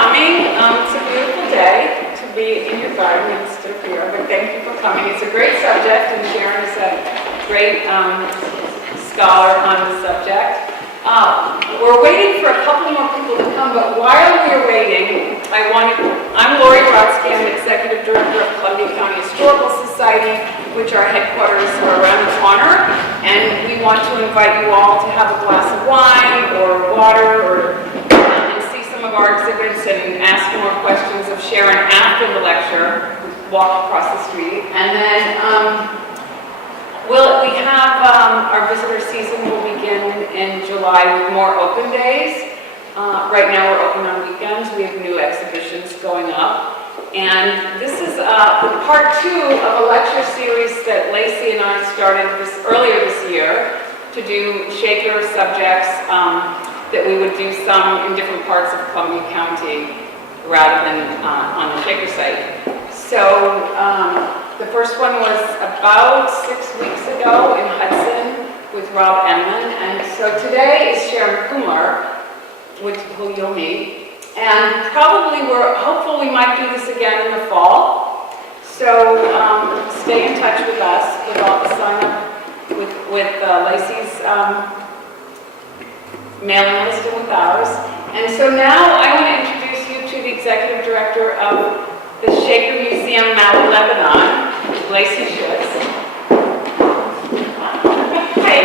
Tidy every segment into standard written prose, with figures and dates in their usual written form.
coming. It's a beautiful day to be in your garden instead of here, but thank you for coming. It's a great subject, and Sharon is a great scholar on the subject. We're waiting for a couple more people to come, but while we're waiting, I'm Lori Brodsky. I'm Executive Director of Columbia County Historical Society, which our headquarters are around the corner, and we want to invite you all to have a glass of wine or water and see some of our exhibits and ask more questions of Sharon after the lecture. Walk across the street, and then we have our visitor season will begin in July with more open days. Right now we're open on weekends. We have new exhibitions going up. And this is part 2 of a lecture series that Lacey and I started earlier this year to do Shaker subjects that we would do some in different parts of Columbia County rather than on the Shaker site. So the first one was about 6 weeks ago in Hudson with Rob Enman. And so today is Sharon Koomler, who you'll meet. And probably we're hopeful we might do this again in the fall. So stay in touch with us. Sign up with Lacey's mailing list and with ours. And so now I want to introduce you to the Executive Director of the Shaker Museum, Mount Lebanon, Lacey Schutz. Hey.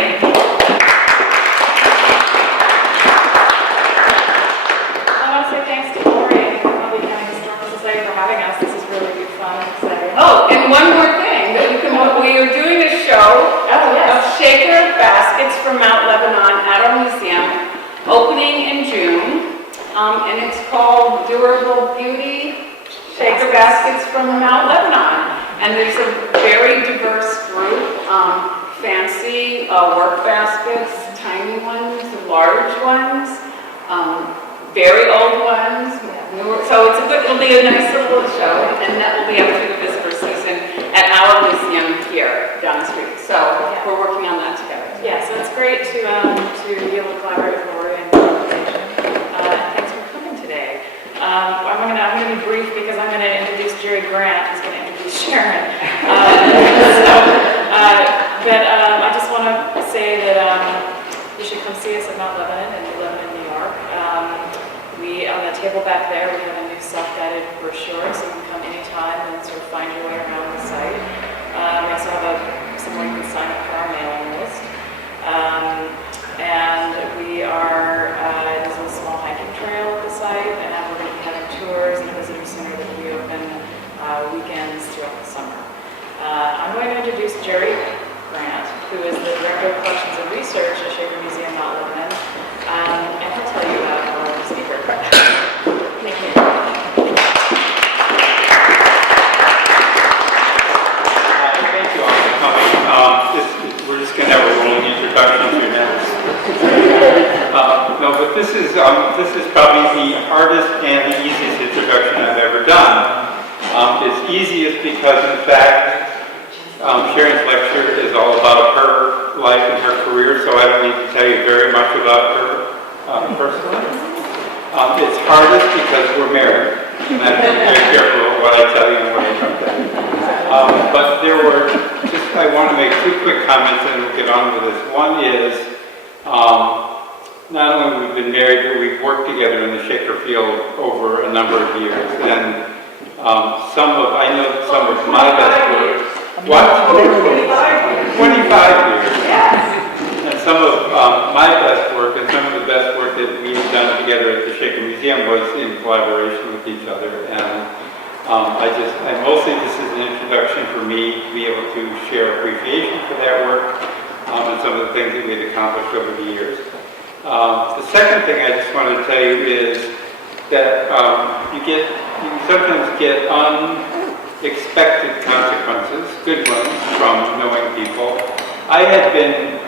Oh, and one more thing, we are doing a show of Shaker baskets from Mount Lebanon at our museum, opening in June, and it's called Durable Beauty Shaker Baskets from Mount Lebanon. And there's a very diverse group, fancy work baskets, tiny ones, large ones, very old ones. So it'll be a nice little show, and that will be up through the visitor season at our museum here down the street. So we're working on that together. Yeah, so it's great to be able to collaborate with Lori and conversation. Thanks for coming today. I'm gonna be brief because I'm gonna introduce Jerry Grant, who's gonna introduce Sharon. I just want to say that you should come see us at Mount Lebanon in Lebanon, New York. On the table back there, we have a new self-guided brochure, so you can come anytime and sort of find your way around the site. We also have somewhere you can sign up for our mailing list. And we are, there's a small hiking trail at the site, and we're going to be having tours and a visitor center that will be open weekends throughout the summer. I'm going to introduce Jerry Grant, who is the Director of Collections and Research at Shaker Museum, Mount Lebanon, and he'll tell you about our speaker. Thank you. Thank you all for coming. We're just going to have a rolling introduction to next. No, but this is probably the hardest and the easiest introduction I've ever done. It's easiest because, in fact, Sharon's lecture is all about her life and her career, so I don't need to tell you very much about her personally. It's hardest because we're married, and I have to be very careful about what I tell you and what I don't tell you. But I want to make 2 quick comments and we'll get on with this. One is, not only we've been married, but we've worked together in the Shaker field over a number of years. And I know that some of my best work, 25 years. Yes. And some of my best work and some of the best work that we've done together at the Shaker Museum was in collaboration with each other. And mostly this is an introduction for me to be able to share appreciation for that work and some of the things that we've accomplished over the years. The second thing I just wanted to tell you is that you sometimes get unexpected consequences, good ones, from knowing people. I had been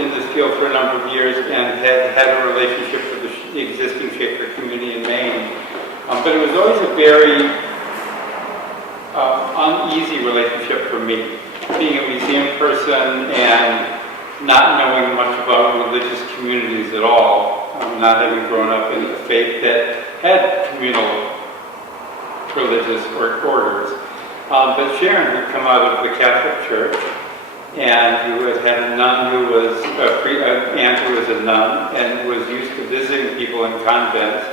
in this field for a number of years and had a relationship with the existing Shaker community in Maine. But it was always a very uneasy relationship for me. Being a museum person and not knowing much about religious communities at all, not having grown up in a faith that had communal religious orders. But Sharon had come out of the Catholic Church, and who had a nun who was an aunt who was a nun and was used to visiting people in convents,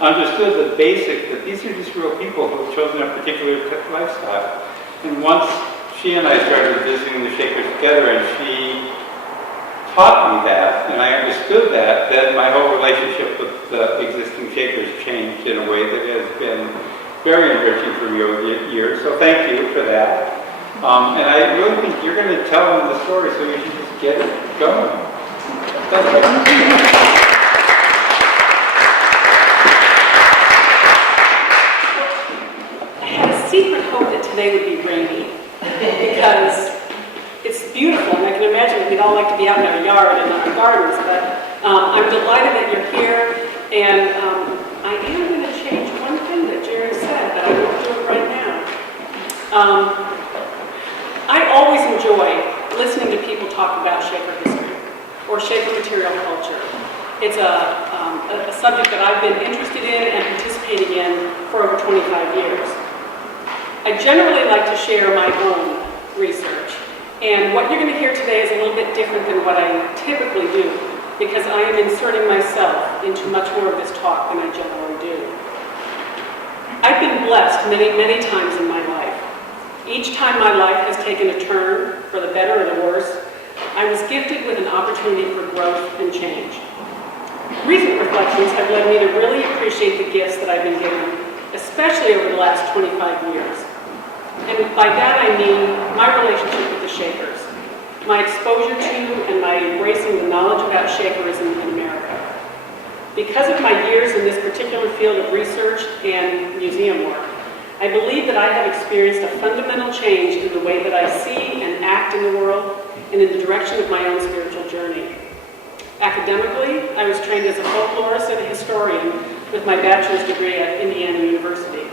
understood the basic that these are just real people who have chosen a particular lifestyle. And once she and I started visiting the Shakers together, and she taught me that, and I understood that, then my whole relationship with the existing Shakers changed in a way that has been very enriching for me over the years. So thank you for that. And I really think you're going to tell them the story, so you should just get it going. That's right. I had a secret hope that today would be rainy, because it's beautiful, and I can imagine that we'd all like to be out in our yard and our gardens, but I'm delighted that you're here, and I am going to change one thing that Jerry said, but I won't do it right now. I always enjoy listening to people talk about Shaker history or Shaker material culture. It's a subject that I've been interested in and participating in for over 25 years. I generally like to share my own research, and what you're going to hear today is a little bit different than what I typically do, because I am inserting myself into much more of this talk than I generally do. I've been blessed many, many times in my life. Each time my life has taken a turn, for the better or the worse, I was gifted with an opportunity for growth and change. Recent reflections have led me to really appreciate the gifts that I've been given, especially over the last 25 years. And by that I mean my relationship with the Shakers, my exposure to and my embracing the knowledge about Shakerism in America. Because of my years in this particular field of research and museum work, I believe that I have experienced a fundamental change in the way that I see and act in the world and in the direction of my own spiritual journey. Academically, I was trained as a folklorist and a historian with my bachelor's degree at Indiana University.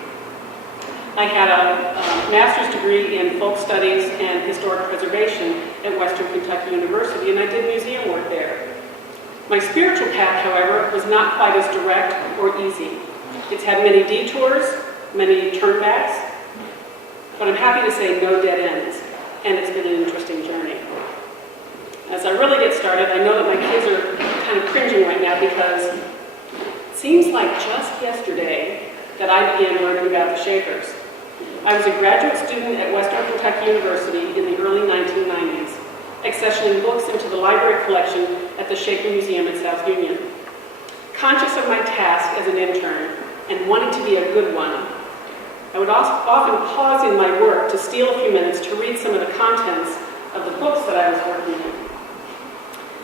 I had a master's degree in folk studies and historic preservation at Western Kentucky University, and I did museum work there. My spiritual path, however, was not quite as direct or easy. It's had many detours, many turnbacks, but I'm happy to say no dead ends, and it's been an interesting journey. As I really get started, I know that my kids are kind of cringing right now, because it seems like just yesterday that I began learning about the Shakers. I was a graduate student at Western Kentucky University in the early 1990s, accessioning books into the library collection at the Shaker Museum at South Union. Conscious of my task as an intern and wanting to be a good one, I would often pause in my work to steal a few minutes to read some of the contents of the books that I was working in,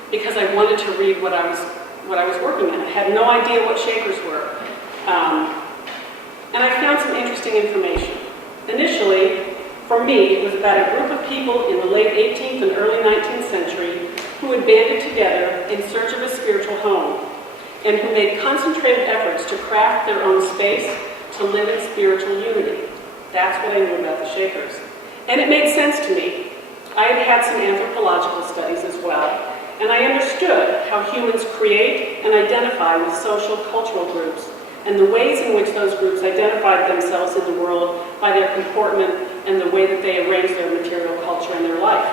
because I wanted to read what I was working in. I had no idea what Shakers were. And I found some interesting information. Initially, for me, it was about a group of people in the late 18th and early 19th century who had banded together in search of a spiritual home, and who made concentrated efforts to craft their own space to live in spiritual unity. That's what I knew about the Shakers. And it made sense to me. I had had some anthropological studies as well, and I understood how humans create and identify with social cultural groups, and the ways in which those groups identified themselves in the world by their comportment and the way that they arranged their material culture and their life.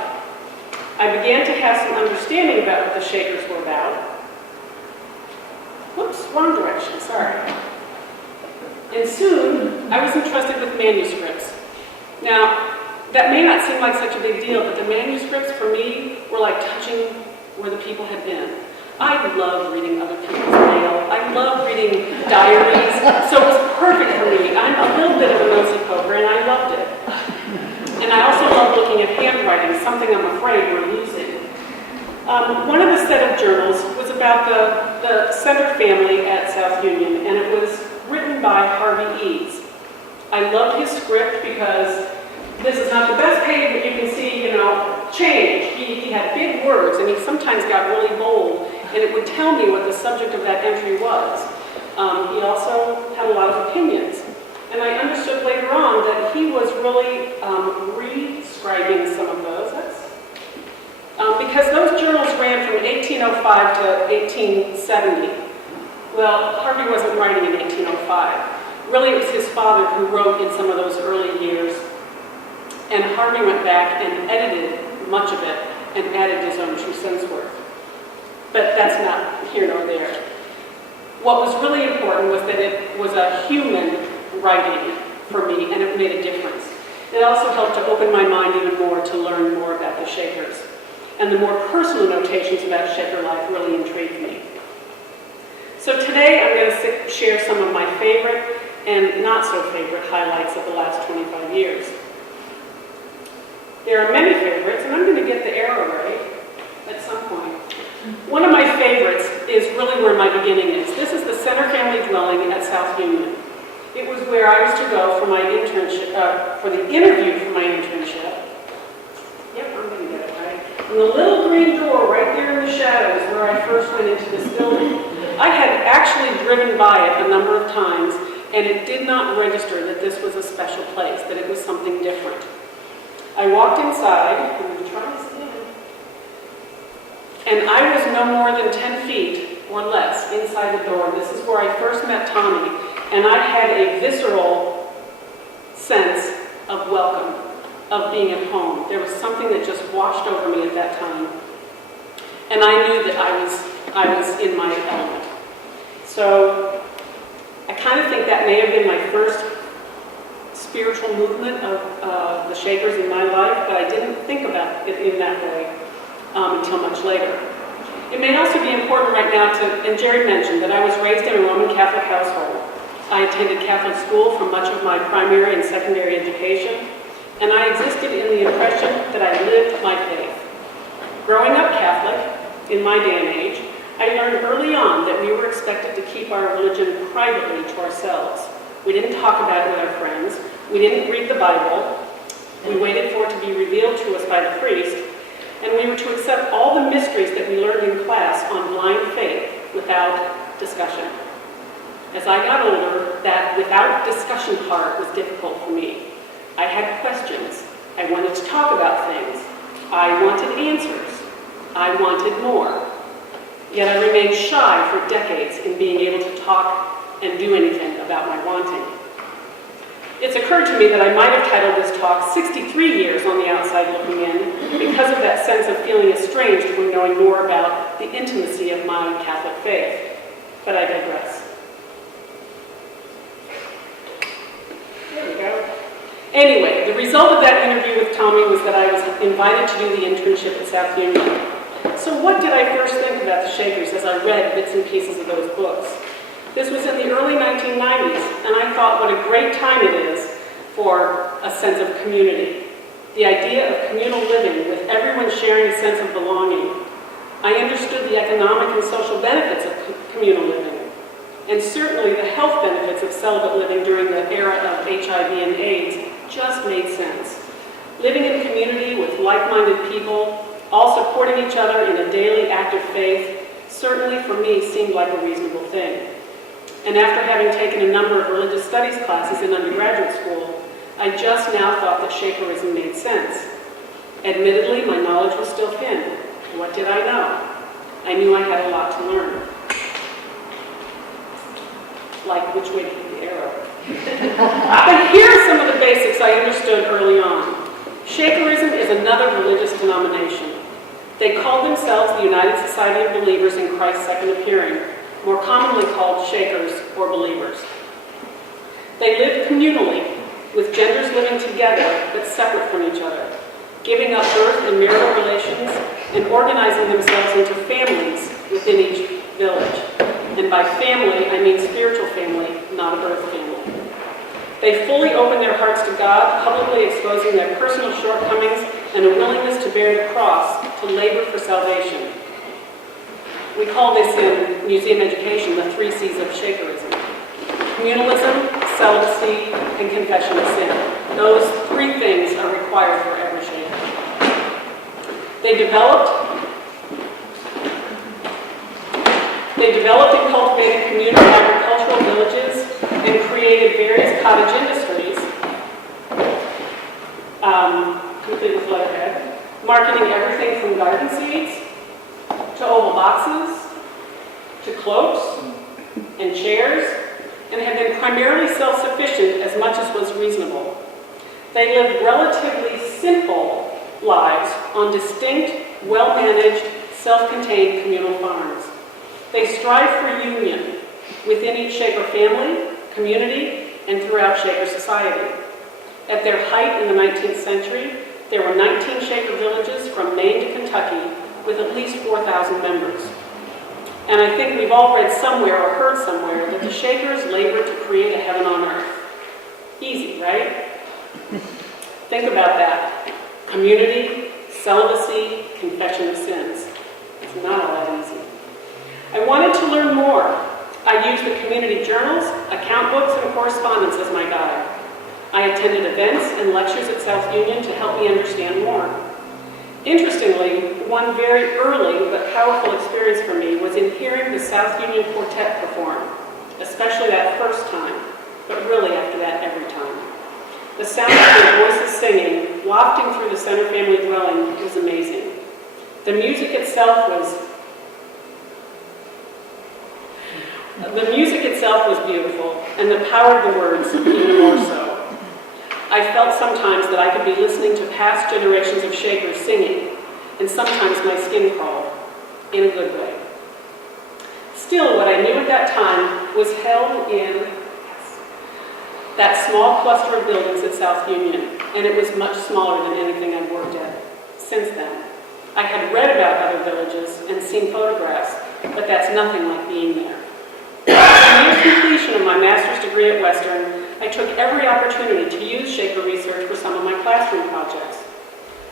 I began to have some understanding about what the Shakers were about. Whoops, wrong direction, sorry. And soon, I was entrusted with manuscripts. Now, that may not seem like such a big deal, but the manuscripts for me were like touching where the people had been. I love reading other people's mail. I love reading diaries, so it was perfect for me. I'm a little bit of a nosy poker, and I loved it. And I also love looking at handwriting, something I'm afraid we're losing. One of the set of journals was about the Center family at South Union, and it was written by Harvey Eads. I loved his script because this is not the best page, but you can see, change. He had big words, and he sometimes got really bold, and it would tell me what the subject of that entry was. He also had a lot of opinions. And I understood later on that he was really re-scribing some of those. Because those journals ran from 1805 to 1870. Well, Harvey wasn't writing in 1805. Really, it was his father who wrote in some of those early years. And Harvey went back and edited much of it and added his own 2 cents worth. But that's not here nor there. What was really important was that it was a human writing for me, and it made a difference. It also helped to open my mind even more to learn more about the Shakers. And the more personal notations about Shaker life really intrigued me. So today I'm going to share some of my favorite and not so favorite highlights of the last 25 years. There are many favorites, and I'm going to get the arrow right at some point. One of my favorites is really where my beginning is. This is the Center Family Dwelling at South Union. It was where I was to go for my internship, for the interview for my internship. Yep, I'm going to get it right. And the little green door right there in the shadows where I first went into this building. I had actually driven by it a number of times, and it did not register that this was a special place, that it was something different. I walked inside, I'm going to try this again, and I was no more than 10 feet or less inside the door. This is where I first met Tommy, and I had a visceral sense of welcome, of being at home. There was something that just washed over me at that time, and I knew that I was in my element. So I kind of think that may have been my first spiritual movement of the Shakers in my life, but I didn't think about it in that way until much later. It may also be important right now to, and Jerry mentioned, that I was raised in a Roman Catholic household. I attended Catholic school for much of my primary and secondary education, and I existed in the impression that I lived my faith. Growing up Catholic, in my day and age, I learned early on that we were expected to keep our religion privately to ourselves. We didn't talk about it with our friends. We didn't read the Bible. We waited for it to be revealed to us by the priest, and we were to accept all the mysteries that we learned in class on blind faith without discussion. As I got older, that without discussion part was difficult for me. I had questions. I wanted to talk about things. I wanted answers. I wanted more. Yet I remained shy for decades in being able to talk and do anything about my wanting. It's occurred to me that I might have titled this talk 63 years on the outside looking in because of that sense of feeling estranged from knowing more about the intimacy of my Catholic faith. But I digress. There we go. Anyway, the result of that interview with Tommy was that I was invited to do the internship at South Union. So what did I first think about the Shakers as I read bits and pieces of those books? This was in the early 1990s, and I thought what a great time it is for a sense of community. The idea of communal living with everyone sharing a sense of belonging. I understood the economic and social benefits of communal living, and certainly the health benefits of celibate living during the era of HIV and AIDS just made sense. Living in community with like-minded people, all supporting each other in a daily act of faith, certainly for me seemed like a reasonable thing. And after having taken a number of religious studies classes in undergraduate school, I just now thought that Shakerism made sense. Admittedly, my knowledge was still thin. What did I know? I knew I had a lot to learn. Like which way to hit the arrow. But here are some of the basics I understood early on. Shakerism is another religious denomination. They called themselves the United Society of Believers in Christ's Second Appearing, more commonly called Shakers or Believers. They lived communally, with genders living together but separate from each other, giving up birth and marital relations and organizing themselves into families within each village. And by family, I mean spiritual family, not a birth family. They fully opened their hearts to God, publicly exposing their personal shortcomings and a willingness to bear the cross, to labor for salvation. We call this in museum education the 3 C's of Shakerism. Communalism, celibacy, and confession of sin. Those 3 things are required for every Shaker. They developed and cultivated communal agricultural villages and created various cottage industries, complete with letterhead, marketing everything from garden seeds to oval boxes, to cloaks, and chairs, and had been primarily self-sufficient as much as was reasonable. They lived relatively simple lives on distinct, well-managed, self-contained communal farms. They strived for union within each Shaker family, community, and throughout Shaker society. At their height in the 19th century, there were 19 Shaker villages from Maine to Kentucky with at least 4,000 members. And I think we've all read somewhere or heard somewhere that the Shakers labored to create a heaven on earth. Easy, right? Think about that. Community, celibacy, confession of sins. It's not all that easy. I wanted to learn more. I used the community journals, account books, and correspondence as my guide. I attended events and lectures at South Union to help me understand more. Interestingly, one very early but powerful experience for me was in hearing the South Union Quartet perform, especially that first time, but really after that every time. The sound of their voices singing, wafting through the Center family dwelling was amazing. The music itself was beautiful, and the power of the words even more so. I felt sometimes that I could be listening to past generations of Shakers singing, and sometimes my skin crawled, in a good way. Still, what I knew at that time was held in that small cluster of buildings at South Union, and it was much smaller than anything I'd worked at since then. I had read about other villages and seen photographs, but that's nothing like being there. Near completion of my master's degree at Western, I took every opportunity to use Shaker research for some of my classroom projects.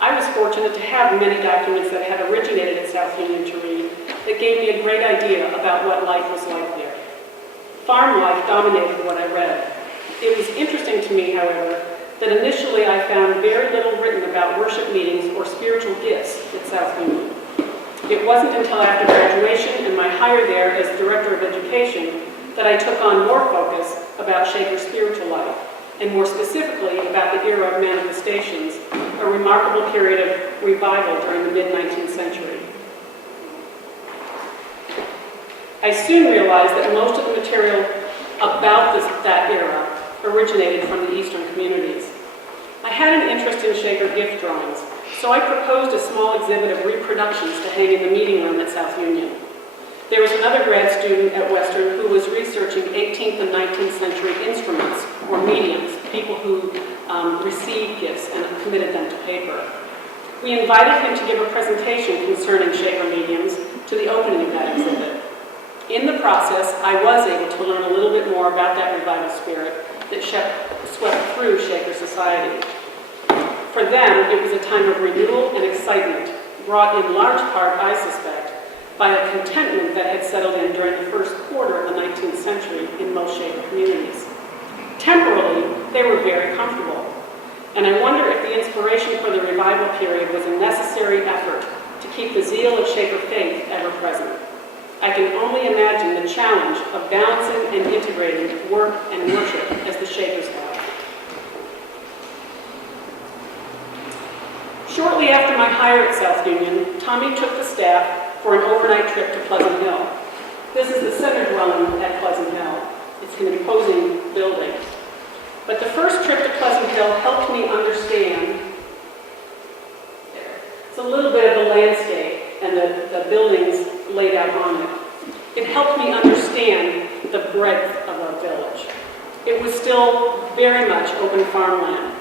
I was fortunate to have many documents that had originated at South Union to read that gave me a great idea about what life was like there. Farm life dominated what I read. It was interesting to me, however, that initially I found very little written about worship meetings or spiritual gifts at South Union. It wasn't until after graduation and my hire there as Director of Education that I took on more focus about Shaker spiritual life, and more specifically about the era of manifestations, a remarkable period of revival during the mid-19th century. I soon realized that most of the material about that era originated from the Eastern communities. I had an interest in Shaker gift drawings, so I proposed a small exhibit of reproductions to hang in the meeting room at South Union. There was another grad student at Western who was researching 18th and 19th century instruments, or mediums, people who received gifts and committed them to paper. We invited him to give a presentation concerning Shaker mediums to the opening of that exhibit. In the process, I was able to learn a little bit more about that revival spirit that swept through Shaker society. For them, it was a time of renewal and excitement, brought in large part, I suspect, by a contentment that had settled in during the first quarter of the 19th century in most Shaker communities. Temporally, they were very comfortable, and I wonder if the inspiration for the revival period was a necessary effort to keep the zeal of Shaker faith ever present. I can only imagine the challenge of balancing and integrating work and worship as the Shakers have. Shortly after my hire at South Union, Tommy took the staff for an overnight trip to Pleasant Hill. This is the center dwelling at Pleasant Hill. It's an imposing building. But the first trip to Pleasant Hill helped me understand, it's a little bit of the landscape and the buildings laid out on it. It helped me understand the breadth of our village. It was still very much open farmland.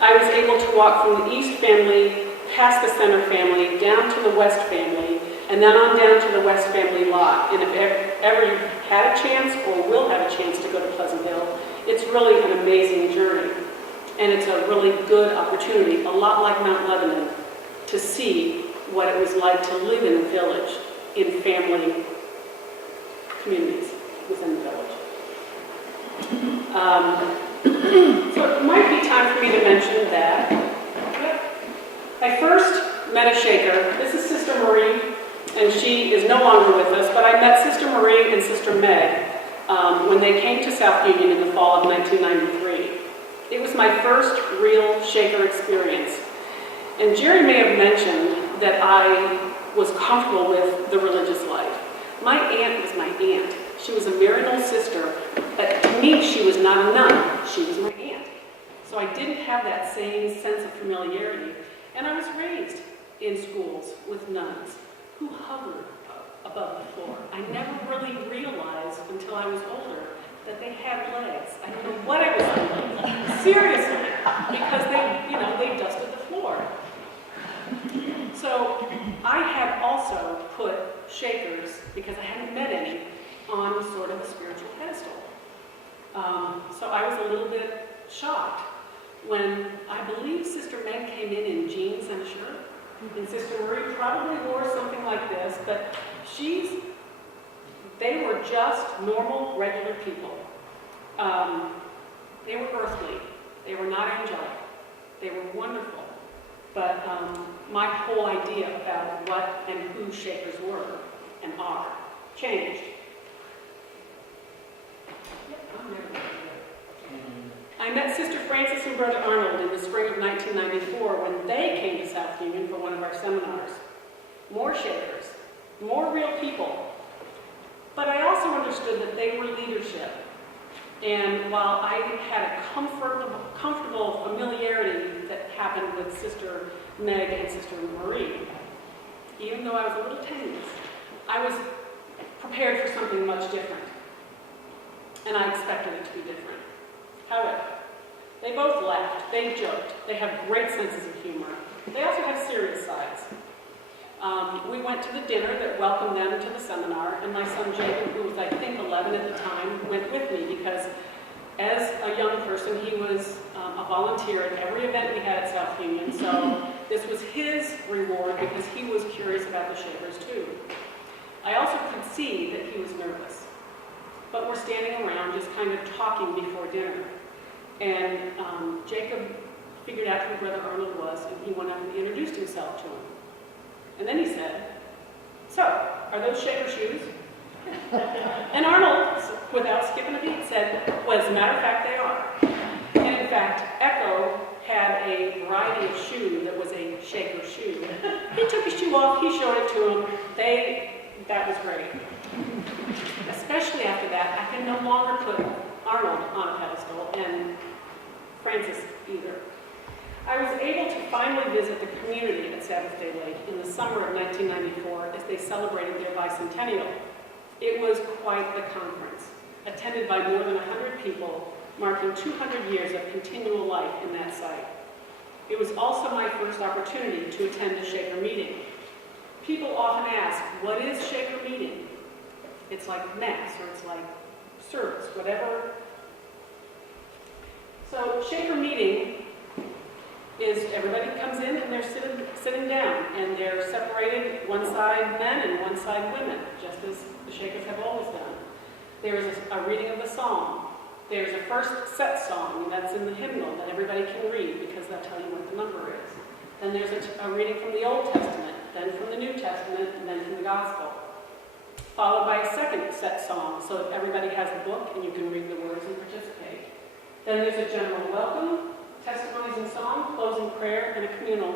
I was able to walk from the East family, past the Center family, down to the West family, and then on down to the West family lot. And if ever you've had a chance or will have a chance to go to Pleasant Hill, it's really an amazing journey. And it's a really good opportunity, a lot like Mount Lebanon, to see what it was like to live in a village, in family communities within the village. So it might be time for me to mention that I first met a Shaker. This is Sister Marie, and she is no longer with us, but I met Sister Marie and Sister Meg when they came to South Union in the fall of 1993. It was my first real Shaker experience. And Jerry may have mentioned that I was comfortable with the religious life. My aunt was my aunt. She was a Maryknoll sister, but to me, she was not a nun. She was my aunt. So I didn't have that same sense of familiarity. And I was raised in schools with nuns who hovered above the floor. I never really realized until I was older that they had legs. I don't know what I was thinking. Seriously, because they dusted the floor. So I had also put Shakers, because I hadn't met any, on sort of a spiritual pedestal. So I was a little bit shocked when I believe Sister Meg came in jeans and a shirt, and Sister Marie probably wore something like this, but they were just normal, regular people. They were earthly. They were not angelic. They were wonderful. But my whole idea about what and who Shakers were and are changed. I met Sister Frances and Brother Arnold in the spring of 1994 when they came to South Union for one of our seminars. More Shakers, more real people. But I also understood that they were leadership. And while I had a comfortable familiarity that happened with Sister Meg and Sister Marie, even though I was a little tenuous, I was prepared for something much different. And I expected it to be different. However, they both laughed, they joked, they have great senses of humor. They also have serious sides. We went to the dinner that welcomed them to the seminar, and my son Jacob, who was I think 11 at the time, went with me because as a young person he was a volunteer at every event we had at South Union, so this was his reward because he was curious about the Shakers too. I also could see that he was nervous, but we're standing around just kind of talking before dinner, and Jacob figured out who Brother Arnold was, and he went up and introduced himself to him. And then he said, "So, are those Shaker shoes?" And Arnold, without skipping a beat, said, "Well, as a matter of fact, they are." And in fact, Echo had a variety of shoe that was a Shaker shoe. He took his shoe off, he showed it to him. That was great. Especially after that, I could no longer put Arnold on a pedestal, and Francis either. I was able to finally visit the community at Sabbath Day Lake in the summer of 1994 as they celebrated their bicentennial. It was quite the conference, attended by more than 100 people, marking 200 years of continual life in that site. It was also my first opportunity to attend a Shaker meeting. People often ask, what is Shaker meeting? It's like Mass, or it's like service, whatever. So Shaker meeting is everybody comes in and they're sitting down, and they're separated, one side men and one side women, just as the Shakers have always done. There's a reading of the psalm. There's a first set song, and that's in the hymnal that everybody can read because they'll tell you what the number is. Then there's a reading from the Old Testament, then from the New Testament, and then from the Gospel. Followed by a second set song, so that everybody has a book and you can read the words and participate. Then there's a general welcome, testimonies and song, closing prayer, and a communal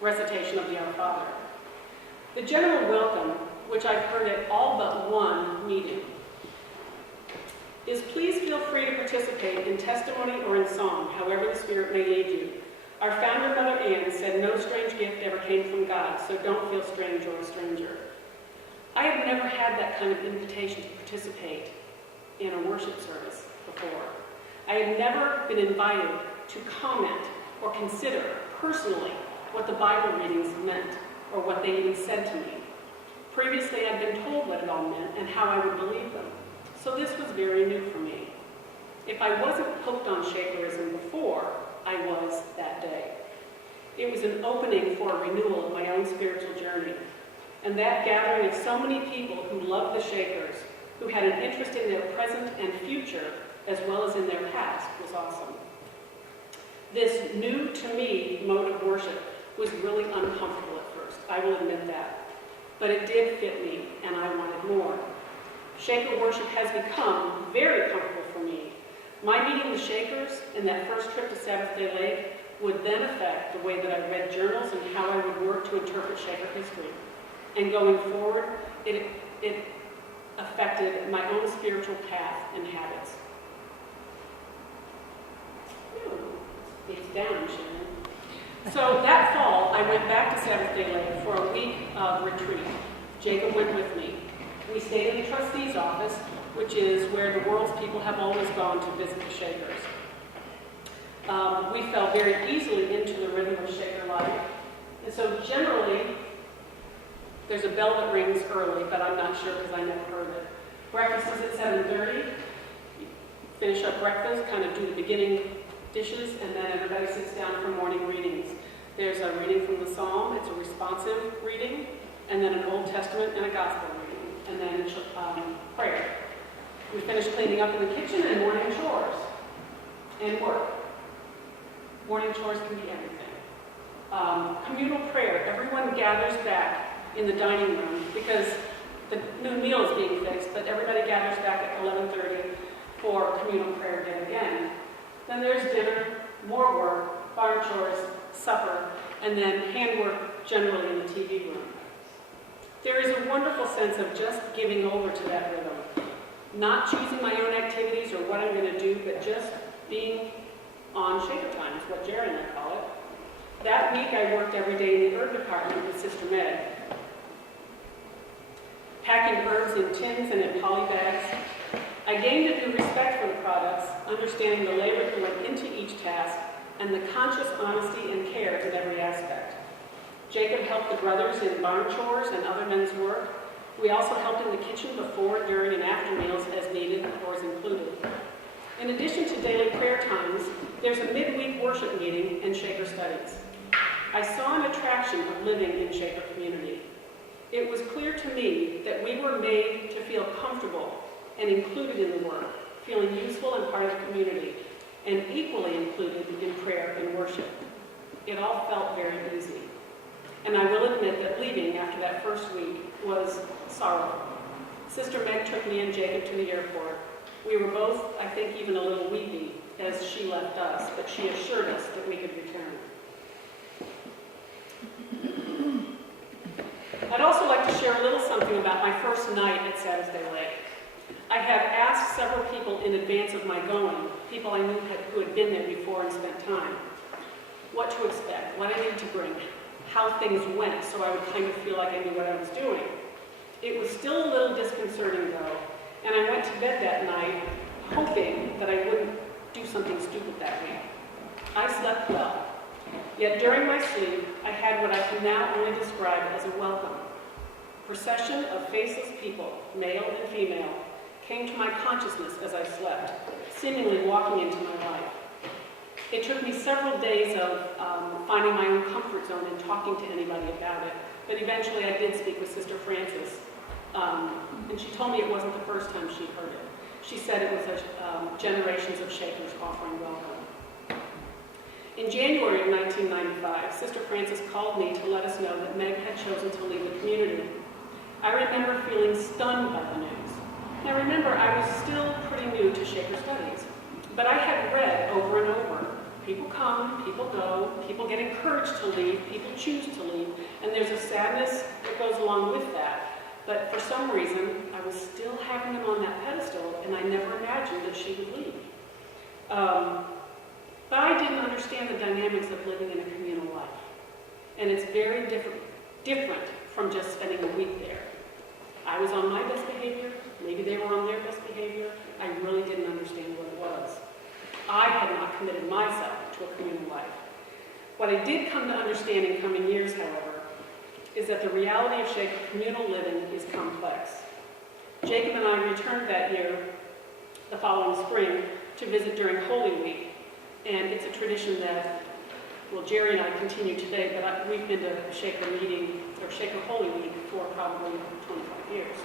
recitation of the Our Father. The general welcome, which I've heard at all but one meeting, is please feel free to participate in testimony or in song, however the Spirit may lead you. Our founder, Mother Ann, said no strange gift ever came from God, so don't feel strange or a stranger. I have never had that kind of invitation to participate in a worship service before. I had never been invited to comment or consider personally what the Bible readings meant or what they even said to me. Previously, I'd been told what it all meant and how I would believe them. So this was very new for me. If I wasn't hooked on Shakerism before, I was that day. It was an opening for a renewal of my own spiritual journey. And that gathering of so many people who loved the Shakers, who had an interest in their present and future, as well as in their past, was awesome. This new to me mode of worship was really uncomfortable at first, I will admit that. But it did fit me, and I wanted more. Shaker worship has become very comfortable for me. My meeting the Shakers in that first trip to Sabbath Day Lake would then affect the way that I read journals and how I would work to interpret Shaker history. And going forward, it affected my own spiritual path and habits. It's down, Sharon. So that fall, I went back to Sabbath-day Lake for a week of retreat. Jacob went with me. We stayed in the trustee's office, which is where the world's people have always gone to visit the Shakers. We fell very easily into the rhythm of Shaker life. And so generally, there's a bell that rings early, but I'm not sure because I never heard it. Breakfast is at 7:30. Finish up breakfast, kind of do the beginning dishes, and then everybody sits down for morning readings. There's a reading from the Psalm, it's a responsive reading, and then an Old Testament and a Gospel reading, and then prayer. We finish cleaning up in the kitchen and morning chores and work. Morning chores can be everything. Communal prayer, everyone gathers back in the dining room because the new meal is being fixed, but everybody gathers back at 11:30 for communal prayer yet again. Then there's dinner, more work, farm chores, supper, and then handwork generally in the TV room. There is a wonderful sense of just giving over to that rhythm. Not choosing my own activities or what I'm going to do, but just being on Shaker time is what Jerry and I call it. That week I worked every day in the herb department with Sister Meg. Packing herbs in tins and in poly bags. I gained a new respect for the products, understanding the labor that went into each task, and the conscious honesty and care in every aspect. Jacob helped the brothers in barn chores and other men's work. We also helped in the kitchen before, during, and after meals as needed or as included. In addition to daily prayer times, there's a midweek worship meeting and Shaker studies. I saw an attraction of living in Shaker community. It was clear to me that we were made to feel comfortable and included in the work, feeling useful and part of the community, and equally included in prayer and worship. It all felt very easy. And I will admit that leaving after that first week was sorrowful. Sister Meg took me and Jacob to the airport. We were both, I think, even a little weepy as she left us, but she assured us that we could return. I'd also like to share a little something about my first night at Sabbath-day Lake. I had asked several people in advance of my going, people I knew who had been there before and spent time, what to expect, what I needed to bring, how things went, so I would kind of feel like I knew what I was doing. It was still a little disconcerting though, and I went to bed that night hoping that I wouldn't do something stupid that week. I slept well, yet during my sleep, I had what I can now only describe as a welcome. A procession of faceless people, male and female, came to my consciousness as I slept, seemingly walking into my life. It took me several days of finding my own comfort zone and talking to anybody about it, but eventually I did speak with Sister Frances, and she told me it wasn't the first time she'd heard it. She said it was generations of Shakers offering welcome. In January of 1995, Sister Frances called me to let us know that Meg had chosen to leave the community. I remember feeling stunned by the news. Now remember, I was still pretty new to Shaker studies, but I had read over and over, people come, people go, people get encouraged to leave, people choose to leave, and there's a sadness that goes along with that. But for some reason, I was still having them on that pedestal, and I never imagined that she would leave. But I didn't understand the dynamics of living in a communal life, and it's very different from just spending a week there. I was on my best behavior, maybe they were on their best behavior. I really didn't understand what it was. I had not committed myself to a communal life. What I did come to understand in coming years, however, is that the reality of Shaker communal living is complex. Jacob and I returned that year, the following spring, to visit during Holy Week, and it's a tradition that, well, Jerry and I continue today, but we've been to a Shaker meeting, or Shaker Holy Week, for probably 25 years.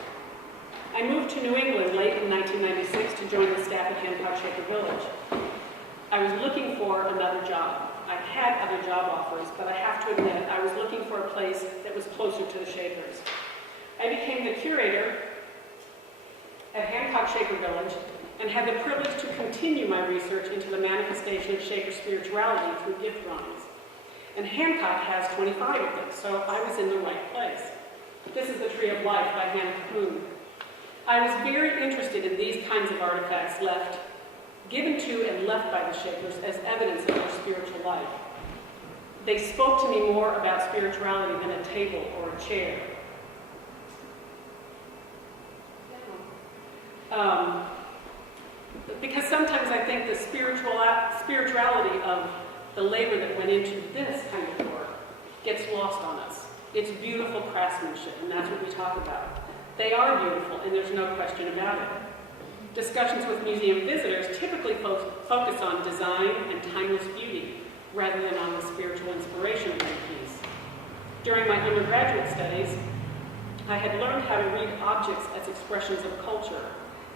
I moved to New England late in 1996 to join the staff at Hancock Shaker Village. I was looking for another job. I had other job offers, but I have to admit, I was looking for a place that was closer to the Shakers. I became the curator at Hancock Shaker Village and had the privilege to continue my research into the manifestation of Shaker spirituality through gift drawings. And Hancock has 25 of them, so I was in the right place. This is the Tree of Life by Hannah Kuhn. I was very interested in these kinds of artifacts given to and left by the Shakers as evidence of their spiritual life. They spoke to me more about spirituality than a table or a chair. Because sometimes I think the spirituality of the labor that went into this kind of work gets lost on us. It's beautiful craftsmanship, and that's what we talk about. They are beautiful, and there's no question about it. Discussions with museum visitors typically focus on design and timeless beauty, rather than on the spiritual inspiration of the piece. During my undergraduate studies, I had learned how to read objects as expressions of culture,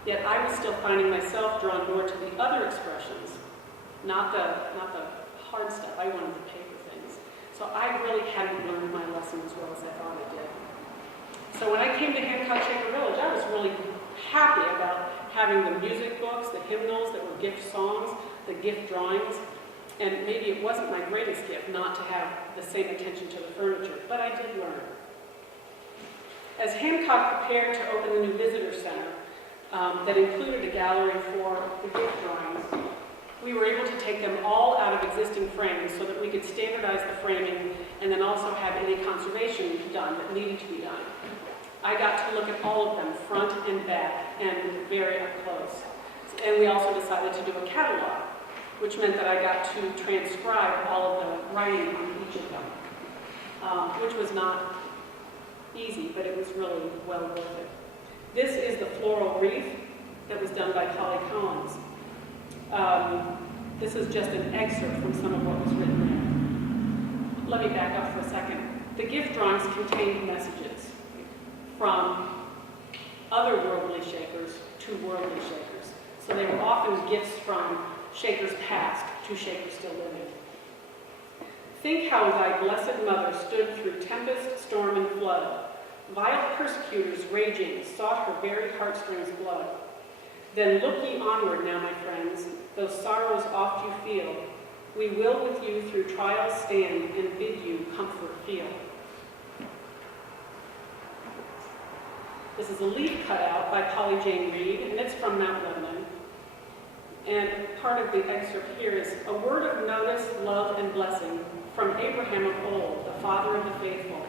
yet I was still finding myself drawn more to the other expressions, not the hard stuff. I wanted the paper things. So I really hadn't learned my lesson as well as I thought I did. So when I came to Hancock Shaker Village, I was really happy about having the music books, the hymnals that were gift songs, the gift drawings, and maybe it wasn't my greatest gift not to have the same attention to the furniture, but I did learn. As Hancock prepared to open the new visitor center that included a gallery for the gift drawings, we were able to take them all out of existing frames so that we could standardize the framing and then also have any conservation done that needed to be done. I got to look at all of them, front and back, and very up close. And we also decided to do a catalog, which meant that I got to transcribe all of the writing on each of them, which was not easy, but it was really well worth it. This is the floral wreath that was done by Polly Collins. This is just an excerpt from some of what was written there. Let me back up for a second. The gift drawings contained messages from other worldly Shakers to worldly Shakers. So they were often gifts from Shakers past to Shakers still living. Think how thy blessed mother stood through tempest, storm, and flood. Vile persecutors raging sought her very heartstrings' blood. Then look ye onward now, my friends, though sorrows oft you feel. We will with you through trials stand and bid you comfort feel. This is a leaf cutout by Polly Jane Reed, and it's from Mount Lebanon. And part of the excerpt here is a word of notice, love, and blessing from Abraham of old, the father of the faithful.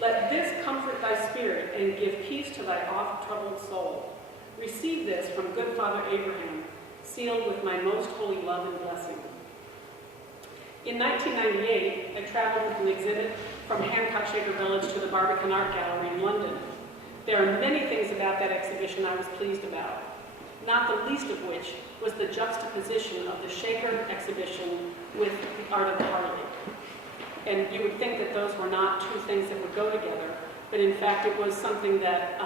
Let this comfort thy spirit and give peace to thy oft-troubled soul. Receive this from good Father Abraham, sealed with my most holy love and blessing. In 1998, I traveled with an exhibit from Hancock Shaker Village to the Barbican Art Gallery in London. There are many things about that exhibition I was pleased about, not the least of which was the juxtaposition of the Shaker exhibition with the art of the Harley. And you would think that those were not two things that would go together, but in fact it was something that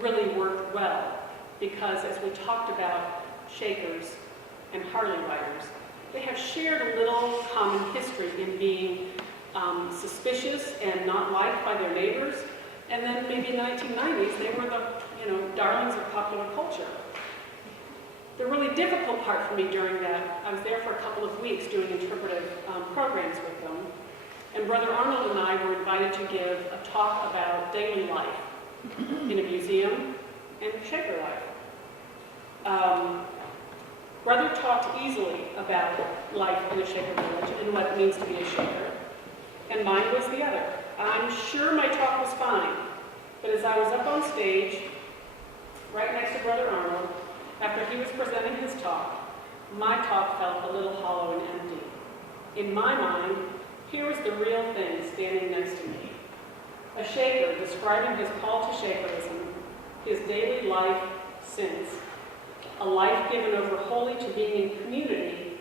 really worked well, because as we talked about Shakers and Harley riders, they have shared a little common history in being suspicious and not liked by their neighbors. And then maybe in the 1990s, they were the darlings of popular culture. The really difficult part for me during that, I was there for a couple of weeks doing interpretive programs with them. And Brother Arnold and I were invited to give a talk about daily life in a museum and Shaker life. Brother talked easily about life in a Shaker village and what it means to be a Shaker. And mine was the other. I'm sure my talk was fine, but as I was up on stage, right next to Brother Arnold, after he was presenting his talk, my talk felt a little hollow and empty. In my mind, here was the real thing standing next to me. A Shaker describing his call to Shakerism, his daily life since, a life given over wholly to being in community,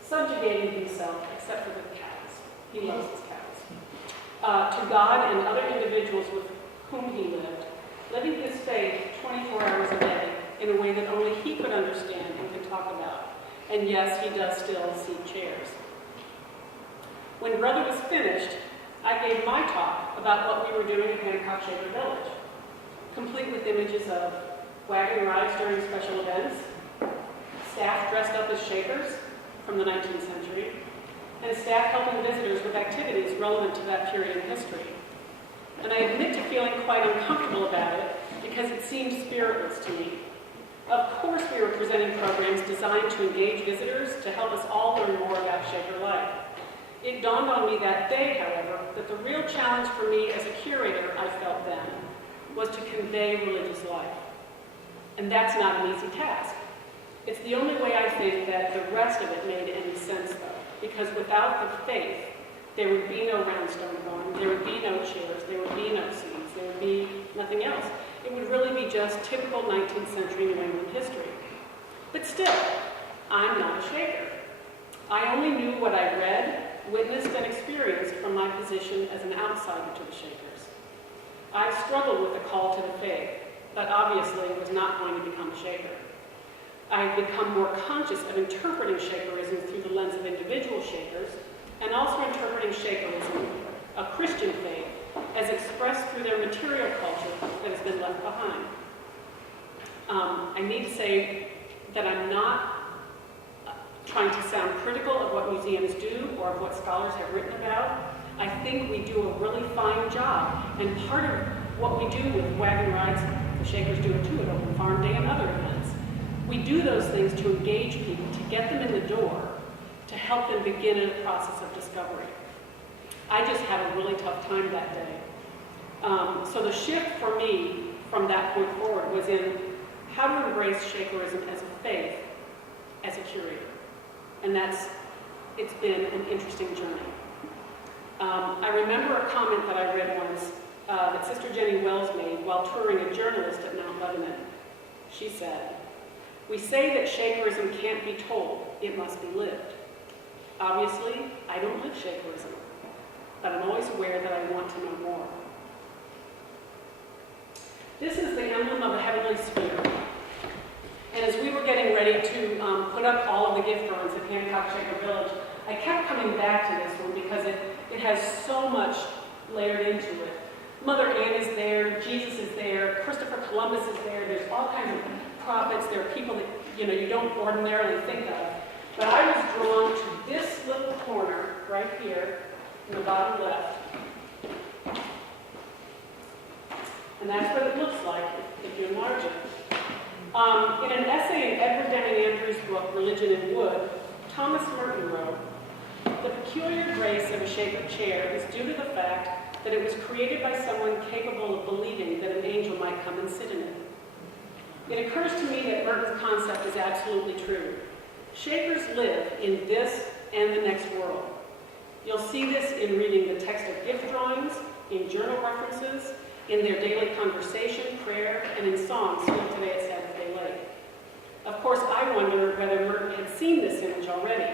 subjugating himself except for the cows. He loves his cows. To God and other individuals with whom he lived, living his faith 24 hours a day in a way that only he could understand and could talk about. And yes, he does still seat chairs. When Brother was finished, I gave my talk about what we were doing at Hancock Shaker Village, complete with images of wagon rides during special events, staff dressed up as Shakers from the 19th century, and staff helping visitors with activities relevant to that period in history. And I admit to feeling quite uncomfortable about it because it seemed spiritless to me. Of course, we were presenting programs designed to engage visitors to help us all learn more about Shaker life. It dawned on me that day, however, that the real challenge for me as a curator, I felt then, was to convey religious life. And that's not an easy task. It's the only way I think that the rest of it made any sense, though, because without the faith, there would be no roundstone barn, there would be no chairs, there would be no seats, there would be nothing else. It would really be just typical 19th century New England history. But still, I'm not a Shaker. I only knew what I read, witnessed, and experienced from my position as an outsider to the Shakers. I struggled with the call to the faith, but obviously was not going to become a Shaker. I've become more conscious of interpreting Shakerism through the lens of individual Shakers, and also interpreting Shakerism, a Christian faith, as expressed through their material culture that has been left behind. I need to say that I'm not trying to sound critical of what museums do or of what scholars have written about. I think we do a really fine job, and part of what we do with wagon rides, the Shakers do it too at Open Farm Day and other events. We do those things to engage people, to get them in the door, to help them begin in a process of discovery. I just had a really tough time that day. So the shift for me from that point forward was in how to embrace Shakerism as a faith, as a curator. And it's been an interesting journey. I remember a comment that I read once that Sister Jenny Wells made while touring a journalist at Mount Lebanon. She said, "We say that Shakerism can't be told, it must be lived. Obviously, I don't live Shakerism, but I'm always aware that I want to know more." This is the emblem of a heavenly sphere. And as we were getting ready to put up all of the gift drawings at Hancock Shaker Village, I kept coming back to this one because it has so much layered into it. Mother Ann is there, Jesus is there, Christopher Columbus is there, there's all kinds of prophets, there are people that you don't ordinarily think of. But I was drawn to this little corner right here in the bottom left. And that's what it looks like if you enlarge it. In an essay in Edward Deming Andrews' book, Religion in Wood, Thomas Merton wrote, "The peculiar grace of a Shaker chair is due to the fact that it was created by someone capable of believing that an angel might come and sit in it." It occurs to me that Merton's concept is absolutely true. Shakers live in this and the next world. You'll see this in reading the text of gift drawings, in journal references, in their daily conversation, prayer, and in songs sung today at Sabbath Day Lake. Of course, I wonder whether Merton had seen this image already,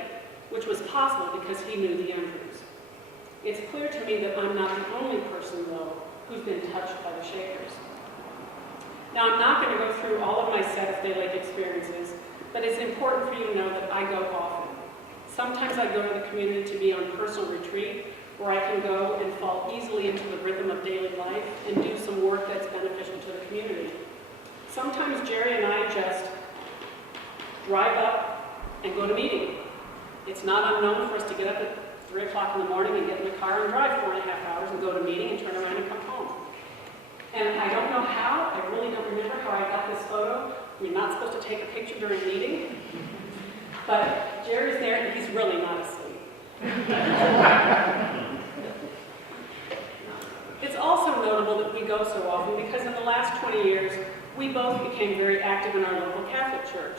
which was possible because he knew the Andrews. It's clear to me that I'm not the only person, though, who's been touched by the Shakers. Now, I'm not going to go through all of my Sabbath Day Lake experiences, but it's important for you to know that I go often. Sometimes I go to the community to be on personal retreat, where I can go and fall easily into the rhythm of daily life and do some work that's beneficial to the community. Sometimes Jerry and I just drive up and go to meeting. It's not unknown for us to get up at 3 o'clock in the morning and get in the car and drive 4.5 hours and go to meeting and turn around and come home. And I don't know how, I really don't remember how I got this photo. You're not supposed to take a picture during a meeting. But Jerry's there and he's really not asleep. It's also notable that we go so often because in the last 20 years, we both became very active in our local Catholic church.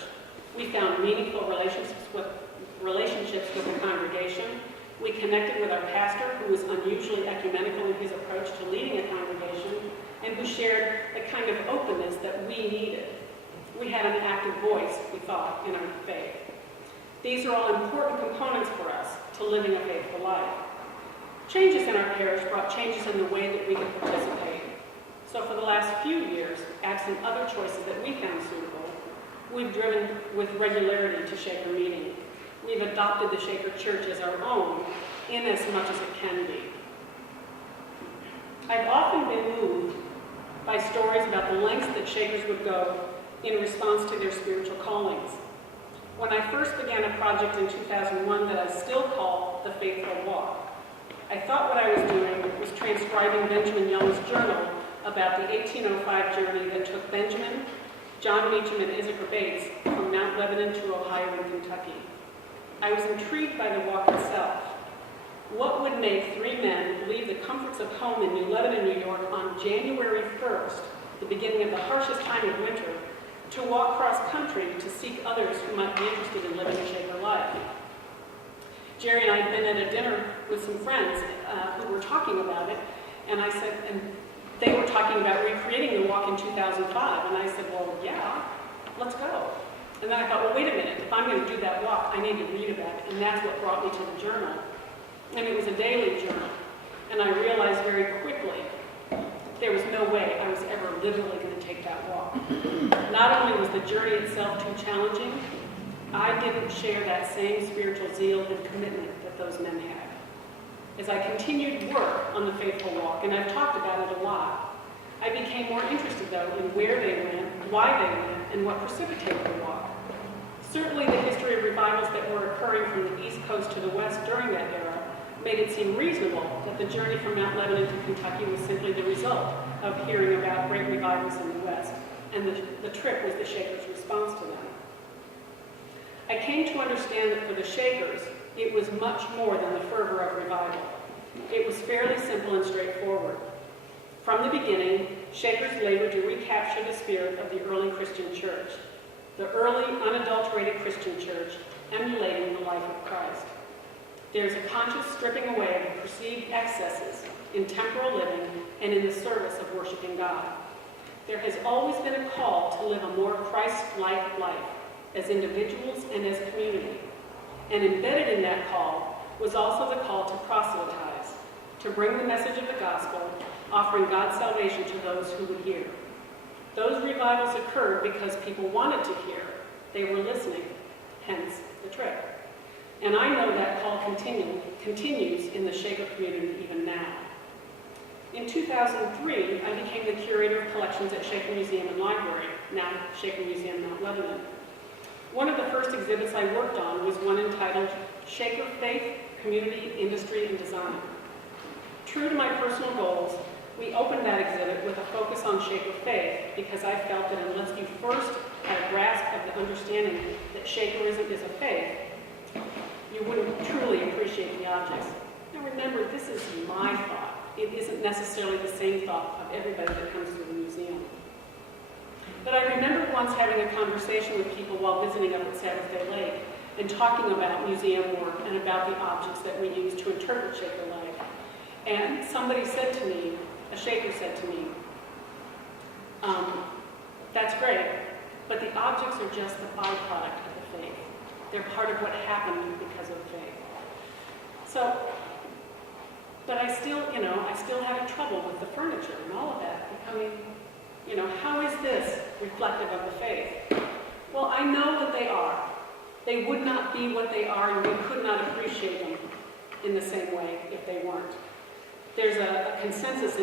We found meaningful relationships with the congregation. We connected with our pastor, who was unusually ecumenical in his approach to leading a congregation, and who shared the kind of openness that we needed. We had an active voice, we thought, in our faith. These are all important components for us to living a faithful life. Changes in our parish brought changes in the way that we could participate. So for the last few years, absent other choices that we found suitable, we've driven with regularity to Shaker meeting. We've adopted the Shaker Church as our own, in as much as it can be. I've often been moved by stories about the lengths that Shakers would go in response to their spiritual callings. When I first began a project in 2001 that I still call The Faithful Walk, I thought what I was doing was transcribing Benjamin Young's journal about the 1805 journey that took Benjamin, John Meacham, and Issachar Bates from Mount Lebanon to Ohio and Kentucky. I was intrigued by the walk itself. What would make three men leave the comforts of home in New Lebanon, New York on January 1st, the beginning of the harshest time of winter, to walk cross-country to seek others who might be interested in living a Shaker life? Jerry and I had been at a dinner with some friends who were talking about it, and I said, and they were talking about recreating the walk in 2005, and I said, well, yeah, let's go. And then I thought, well, wait a minute, if I'm going to do that walk, I need to read about it, and that's what brought me to the journal. And it was a daily journal, and I realized very quickly there was no way I was ever literally going to take that walk. Not only was the journey itself too challenging, I didn't share that same spiritual zeal and commitment that those men had. As I continued work on the faithful walk, and I've talked about it a lot, I became more interested, though, in where they went, why they went, and what precipitated the walk. Certainly the history of revivals that were occurring from the East Coast to the West during that era made it seem reasonable that the journey from Mount Lebanon to Kentucky was simply the result of hearing about great revivals in the West, and the trip was the Shakers' response to them. I came to understand that for the Shakers, it was much more than the fervor of revival. It was fairly simple and straightforward. From the beginning, Shakers labored to recapture the spirit of the early Christian church, the early, unadulterated Christian church, emulating the life of Christ. There's a conscious stripping away of the perceived excesses in temporal living and in the service of worshiping God. There has always been a call to live a more Christ-like life as individuals and as community. And embedded in that call was also the call to proselytize, to bring the message of the gospel, offering God's salvation to those who would hear. Those revivals occurred because people wanted to hear. They were listening, hence the trip. And I know that call continues in the Shaker community even now. In 2003, I became the curator of collections at Shaker Museum and Library, now Shaker Museum Mount Lebanon. One of the first exhibits I worked on was one entitled Shaker Faith, Community, Industry, and Design. True to my personal goals, we opened that exhibit with a focus on Shaker faith because I felt that unless you first had a grasp of the understanding that Shakerism is a faith, you wouldn't truly appreciate the objects. Now remember, this is my thought. It isn't necessarily the same thought of everybody that comes to the museum. But I remember once having a conversation with people while visiting up at Sabbath Day Lake and talking about museum work and about the objects that we use to interpret Shaker life. And somebody said to me, a Shaker said to me, that's great, but the objects are just the byproduct of the faith. They're part of what happened because of faith. So, but I still had trouble with the furniture and all of that becoming, how is this reflective of the faith? Well, I know that they are. They would not be what they are, and we could not appreciate them in the same way if they weren't. There's a consensus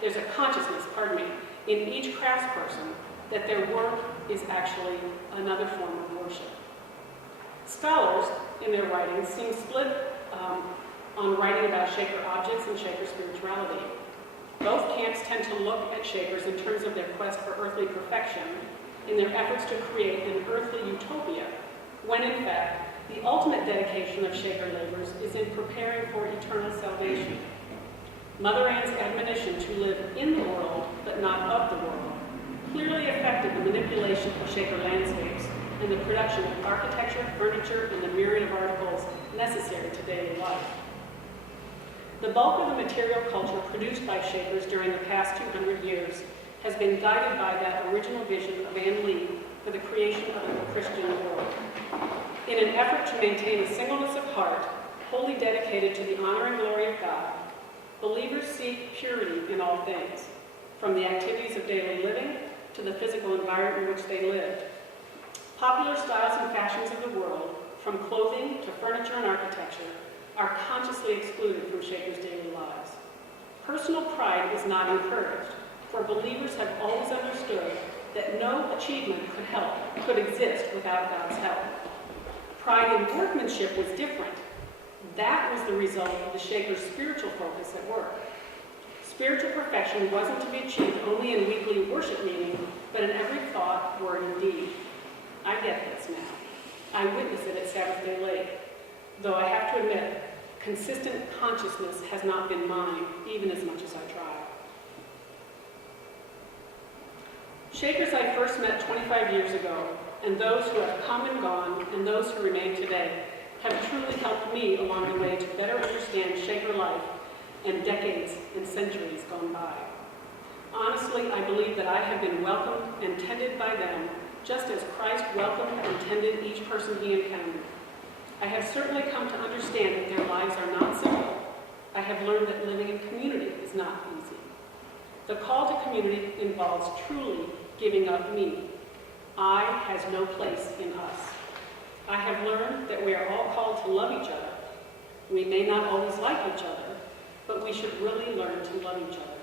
there's a consciousness, in each craftsperson that their work is actually another form of worship. Scholars, in their writings, seem split on writing about Shaker objects and Shaker spirituality. Both camps tend to look at Shakers in terms of their quest for earthly perfection, in their efforts to create an earthly utopia, when in fact, the ultimate dedication of Shaker labors is in preparing for eternal salvation. Mother Ann's admonition to live in the world, but not of the world, clearly affected the manipulation of Shaker landscapes and the production of architecture, furniture, and the myriad of articles necessary to daily life. The bulk of the material culture produced by Shakers during the past 200 years has been guided by that original vision of Anne Lee for the creation of a Christian world. In an effort to maintain a singleness of heart, wholly dedicated to the honor and glory of God, believers seek purity in all things, from the activities of daily living to the physical environment in which they lived. Popular styles and fashions of the world, from clothing to furniture and architecture, are consciously excluded from Shakers' daily lives. Personal pride is not encouraged, for believers have always understood that no achievement could exist without God's help. Pride in workmanship was different. That was the result of the Shakers' spiritual focus at work. Spiritual perfection wasn't to be achieved only in weekly worship meeting, but in every thought, word, and deed. I get this now. I witness it at Sabbath Day Lake, though I have to admit, consistent consciousness has not been mine, even as much as I try. Shakers I first met 25 years ago, and those who have come and gone, and those who remain today, have truly helped me along the way to better understand Shaker life and decades and centuries gone by. Honestly, I believe that I have been welcomed and tended by them, just as Christ welcomed and tended each person he encountered. I have certainly come to understand that their lives are not simple. I have learned that living in community is not easy. The call to community involves truly giving up me. I has no place in us. I have learned that we are all called to love each other. We may not always like each other, but we should really learn to love each other.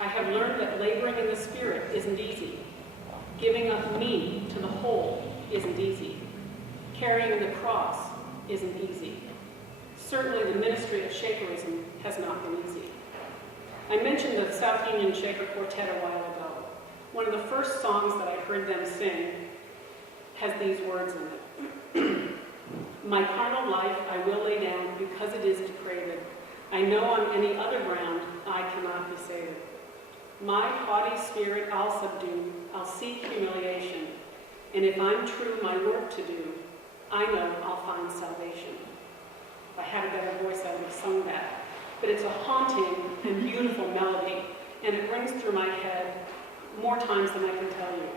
I have learned that laboring in the Spirit isn't easy. Giving up me to the whole isn't easy. Carrying the cross isn't easy. Certainly the ministry of Shakerism has not been easy. I mentioned the South Union Shaker Quartet a while ago. One of the first songs that I heard them sing has these words in it. My carnal life I will lay down because it is depraved. I know on any other ground I cannot be saved. My haughty spirit I'll subdue, I'll seek humiliation, and if I'm true my work to do, I know I'll find salvation. If I had a better voice, I would have sung that. But it's a haunting and beautiful melody, and it rings through my head more times than I can tell you.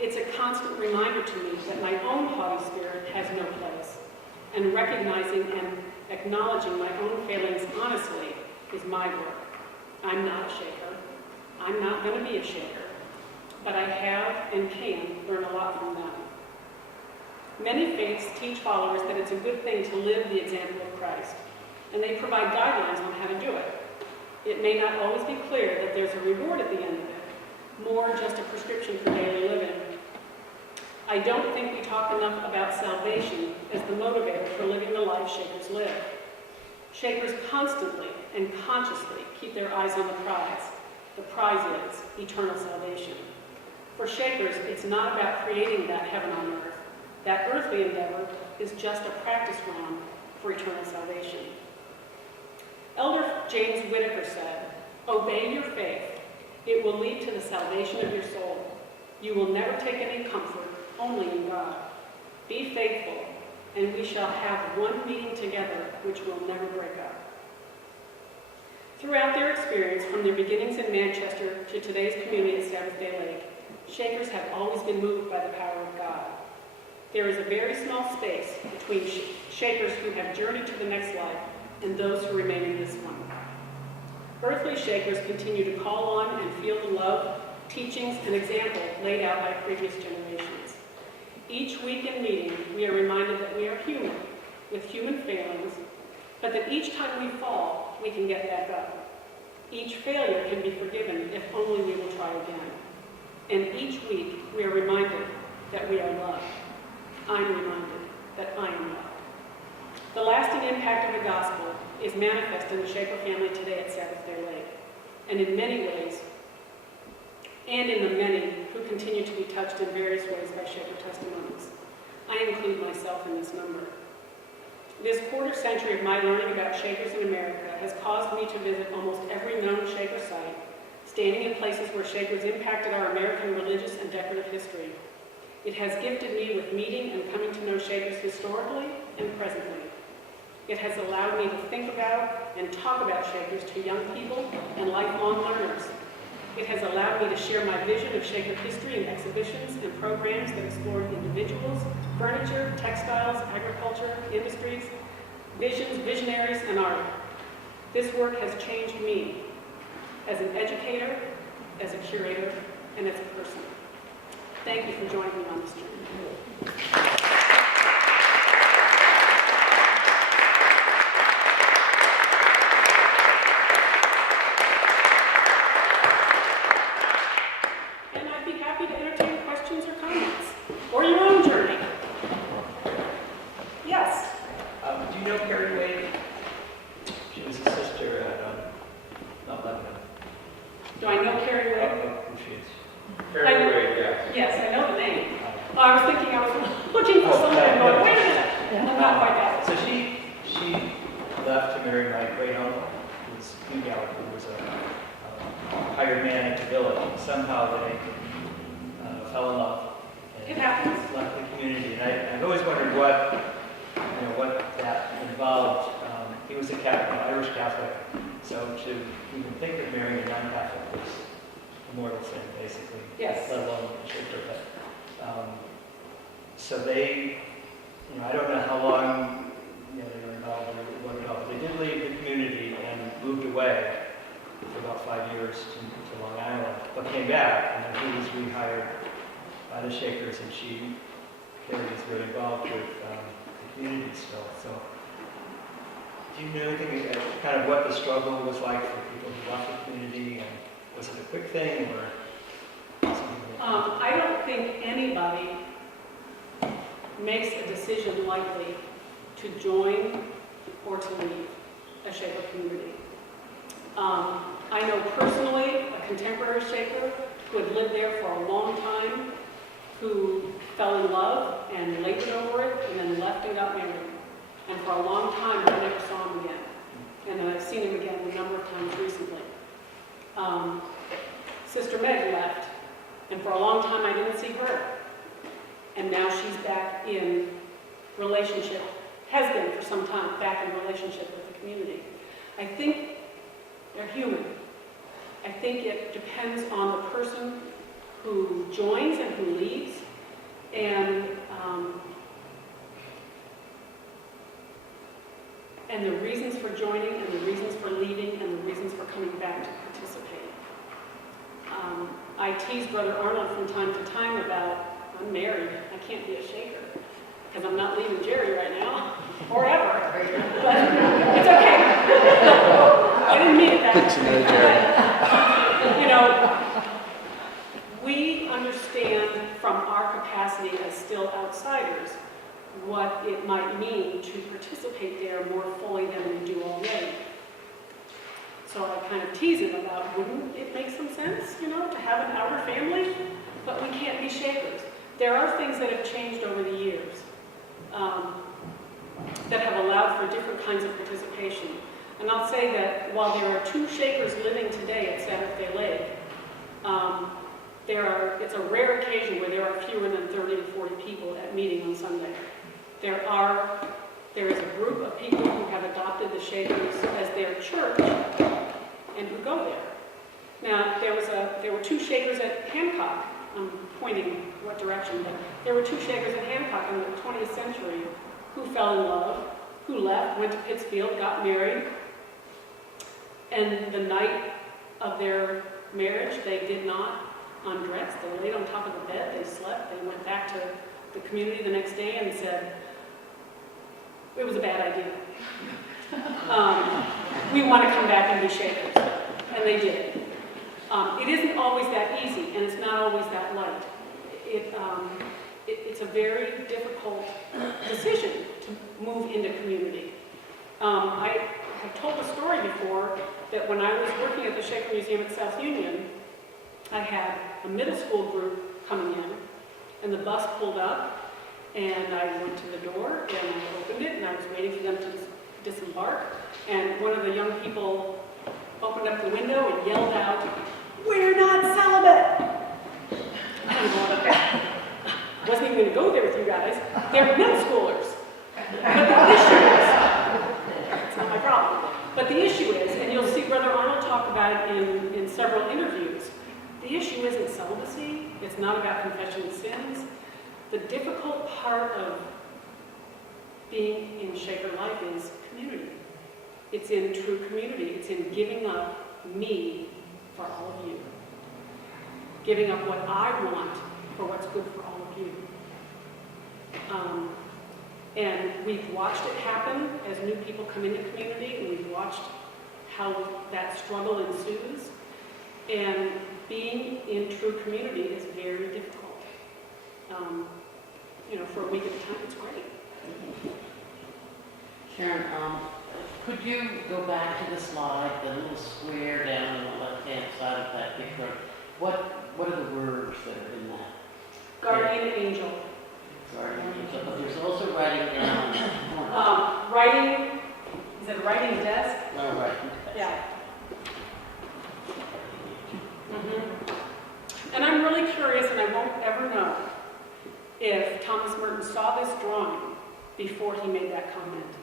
It's a constant reminder to me that my own haughty spirit has no place, and recognizing and acknowledging my own failings honestly is my work. I'm not a shaker. I'm not going to be a shaker, but I have and can learn a lot from them. Many faiths teach followers that it's a good thing to live the example of Christ, and they provide guidelines on how to do it. It may not always be clear that there's a reward at the end of it, more just a prescription for daily living. I don't think we talk enough about salvation as the motivator for living the life Shakers live. Shakers constantly and consciously keep their eyes on the prize. The prize is eternal salvation. For Shakers, it's not about creating that heaven on earth. That earthly endeavor is just a practice ground for eternal salvation. Elder James Whitaker said, "Obey your faith. It will lead to the salvation of your soul. You will never take any comfort, only in God. Be faithful, and we shall have one meeting together which will never break up." Throughout their experience, from their beginnings in Manchester to today's community at Sabbath Day Lake, Shakers have always been moved by the power of God. There is a very small space between Shakers who have journeyed to the next life and those who remain in this one. Earthly Shakers continue to call on and feel the love, teachings, and example laid out by previous generations. Each weekend meeting, we are reminded that we are human, with human failings, but that each time we fall, we can get back up. Each failure can be forgiven if only we will try again. And each week, we are reminded that we are loved. I'm reminded that I am loved. The lasting impact of the gospel is manifest in the Shaker family today at Sabbath Day Lake, and in many ways, and in the many who continue to be touched in various ways by Shaker testimonies. I include myself in this number. This quarter century of my learning about Shakers in America has caused me to visit almost every known Shaker site, standing in places where Shakers impacted our American religious and decorative history. It has gifted me with meeting and coming to know Shakers historically and presently. It has allowed me to think about and talk about Shakers to young people and lifelong learners. It has allowed me to share my vision of Shaker history in exhibitions and programs that explored individuals, furniture, textiles, agriculture, industries, visions, visionaries, and art. This work has changed me as an educator, as a curator, and as a person. Thank you for joining me on this journey. Do you know Perry Wade? She was a sister at, not Do I know Carrie Wade? Who she is. Very great, yes. Yes, I know the name. I was thinking, I was looking for something, and going, wait a minute, I'm not quite that. So she left to marry my great uncle, who was Hugh Gallagher, who was a hired man at the village. Somehow they fell in love. And It happens. left the community. And I've always wondered what that involved. He was a Catholic, Irish Catholic, so to even think of marrying a non-Catholic was a mortal sin, basically. Yes. Let alone a shaker. But so they, I don't know how long they were involved or what involved. They did leave the community and moved away for about 5 years to Long Island, but came back, and then he was rehired by the Shakers, and Carrie is very involved with the community still. So, do you know anything kind of what the struggle was like for people who left the community, and was it a quick thing or something? I don't think anybody makes a decision lightly to join or to leave a Shaker community. I know personally a contemporary Shaker who had lived there for a long time, who fell in love and labored over it, and then left and got married. And for a long time, I never saw him again. And then I've seen him again a number of times recently. Sister Meg left, and for a long time I didn't see her. And now she's back in relationship, has been for some time, back in relationship with the community. I think they're human. I think it depends on the person who joins and who leaves, and the reasons for joining and the reasons for leaving and the reasons for coming back to participate. I tease Brother Arnold from time to time about, I'm married, I can't be a Shaker, because I'm not leaving Jerry right now, or ever. But it's okay. I didn't mean it that way. We understand from our capacity as still outsiders what it might mean to participate there more fully than we do already. So I kind of tease him about, wouldn't it make some sense, to have an outer family? But we can't be Shakers. There are things that have changed over the years that have allowed for different kinds of participation. And I'll say that while there are 2 Shakers living today at Santa Fe Lake, it's a rare occasion where there are fewer than 30 to 40 people at meeting on Sunday. There is a group of people who have adopted the Shakers as their church and who go there. Now, there were 2 Shakers at Hancock. I'm pointing what direction, but there were 2 Shakers at Hancock in the 20th century who fell in love, who left, went to Pittsfield, got married, and the night of their marriage, they did not undress. They laid on top of the bed, they slept, they went back to the community the next day and said, it was a bad idea. We want to come back and be Shakers. And they did. It isn't always that easy, and it's not always that light. It's a very difficult decision to move into community. I have told the story before that when I was working at the Shaker Museum at South Union, I had a middle school group coming in, and the bus pulled up, and I went to the door, and I opened it, and I was waiting for them to disembark, and one of the young people opened up the window and yelled out, "We're not celibate!" And I'm going, okay. I wasn't even going to go there with you guys. They're middle schoolers. But the issue is, it's not my problem, but the issue is, and you'll see Brother Arnold talk about it in several interviews, the issue isn't celibacy, it's not about confession of sins. The difficult part of being in Shaker life is community. It's in true community. It's in giving up me for all of you. Giving up what I want for what's good for all of you. And we've watched it happen as new people come into community, and we've watched how that struggle ensues. And being in true community is very difficult. For a week at a time, it's great. Sharon, could you go back to the slide, the little square down on the left-hand side of that angel. Guardian angel, but there's also writing down on that corner. Writing, is it writing desk? No, writing. Yeah. And I'm really curious, and I won't ever know, if Thomas Merton saw this drawing before he made that comment.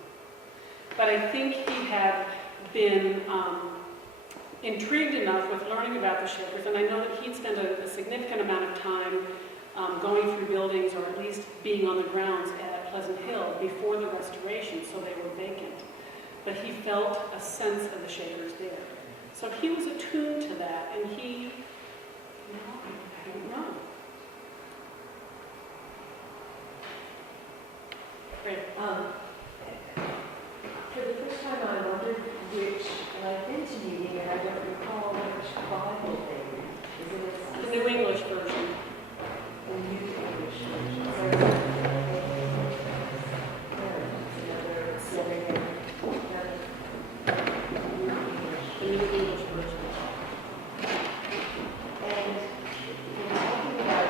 But I think he had been intrigued enough with learning about the Shakers, and I know that he'd spent a significant amount of time going through buildings, or at least being on the grounds at Pleasant Hill before the restoration, so they were vacant. But he felt a sense of the Shakers there. So he was attuned to that, and he, I don't know. Great. For the first time, I wondered which, and I've been to meeting, and I don't recall which Bible they read. Is it The New English version. a New English version? So, it's another setting of The New English version. And in talking about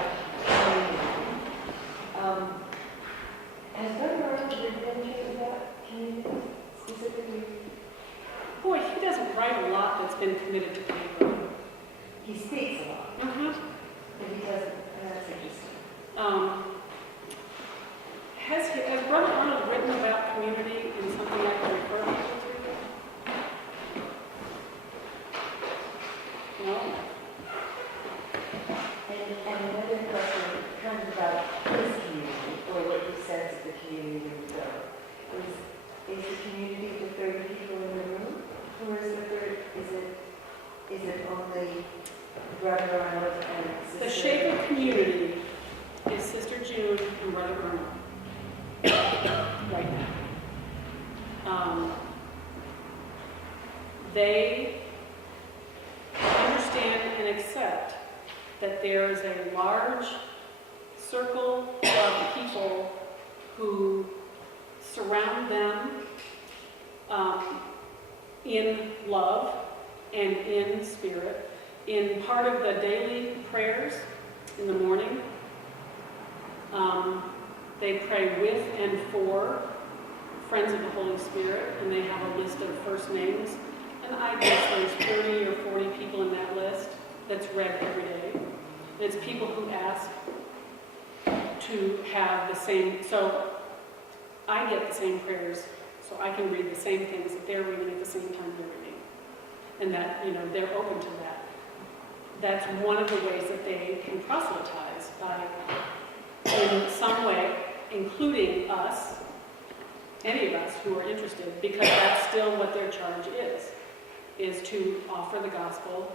community, has Brother Arnold been thinking about community specifically? Boy, he doesn't write a lot that's been committed to paper. He speaks a lot, but he doesn't, that's interesting. Has Brother Arnold written about community in something I can refer people to? No? And another question kind of about his community, or what he says of the community when you go. Is the community the 30 people in the room? Or is it only Brother Arnold and Sister? The Shaker community is Sister June and Brother Arnold right now. They understand and accept that there is a large circle of people who surround them in love and in spirit. In part of the daily prayers in the morning, they pray with and for friends of the Holy Spirit, and they have a list of first names. And I guess there's 30 or 40 people in that list that's read every day. And it's people who ask to have the same, so I get the same prayers, so I can read the same things that they're reading at the same time they're reading. And that, they're open to that. That's one of the ways that they can proselytize by, in some way, including us, any of us who are interested, because that's still what their charge is to offer the gospel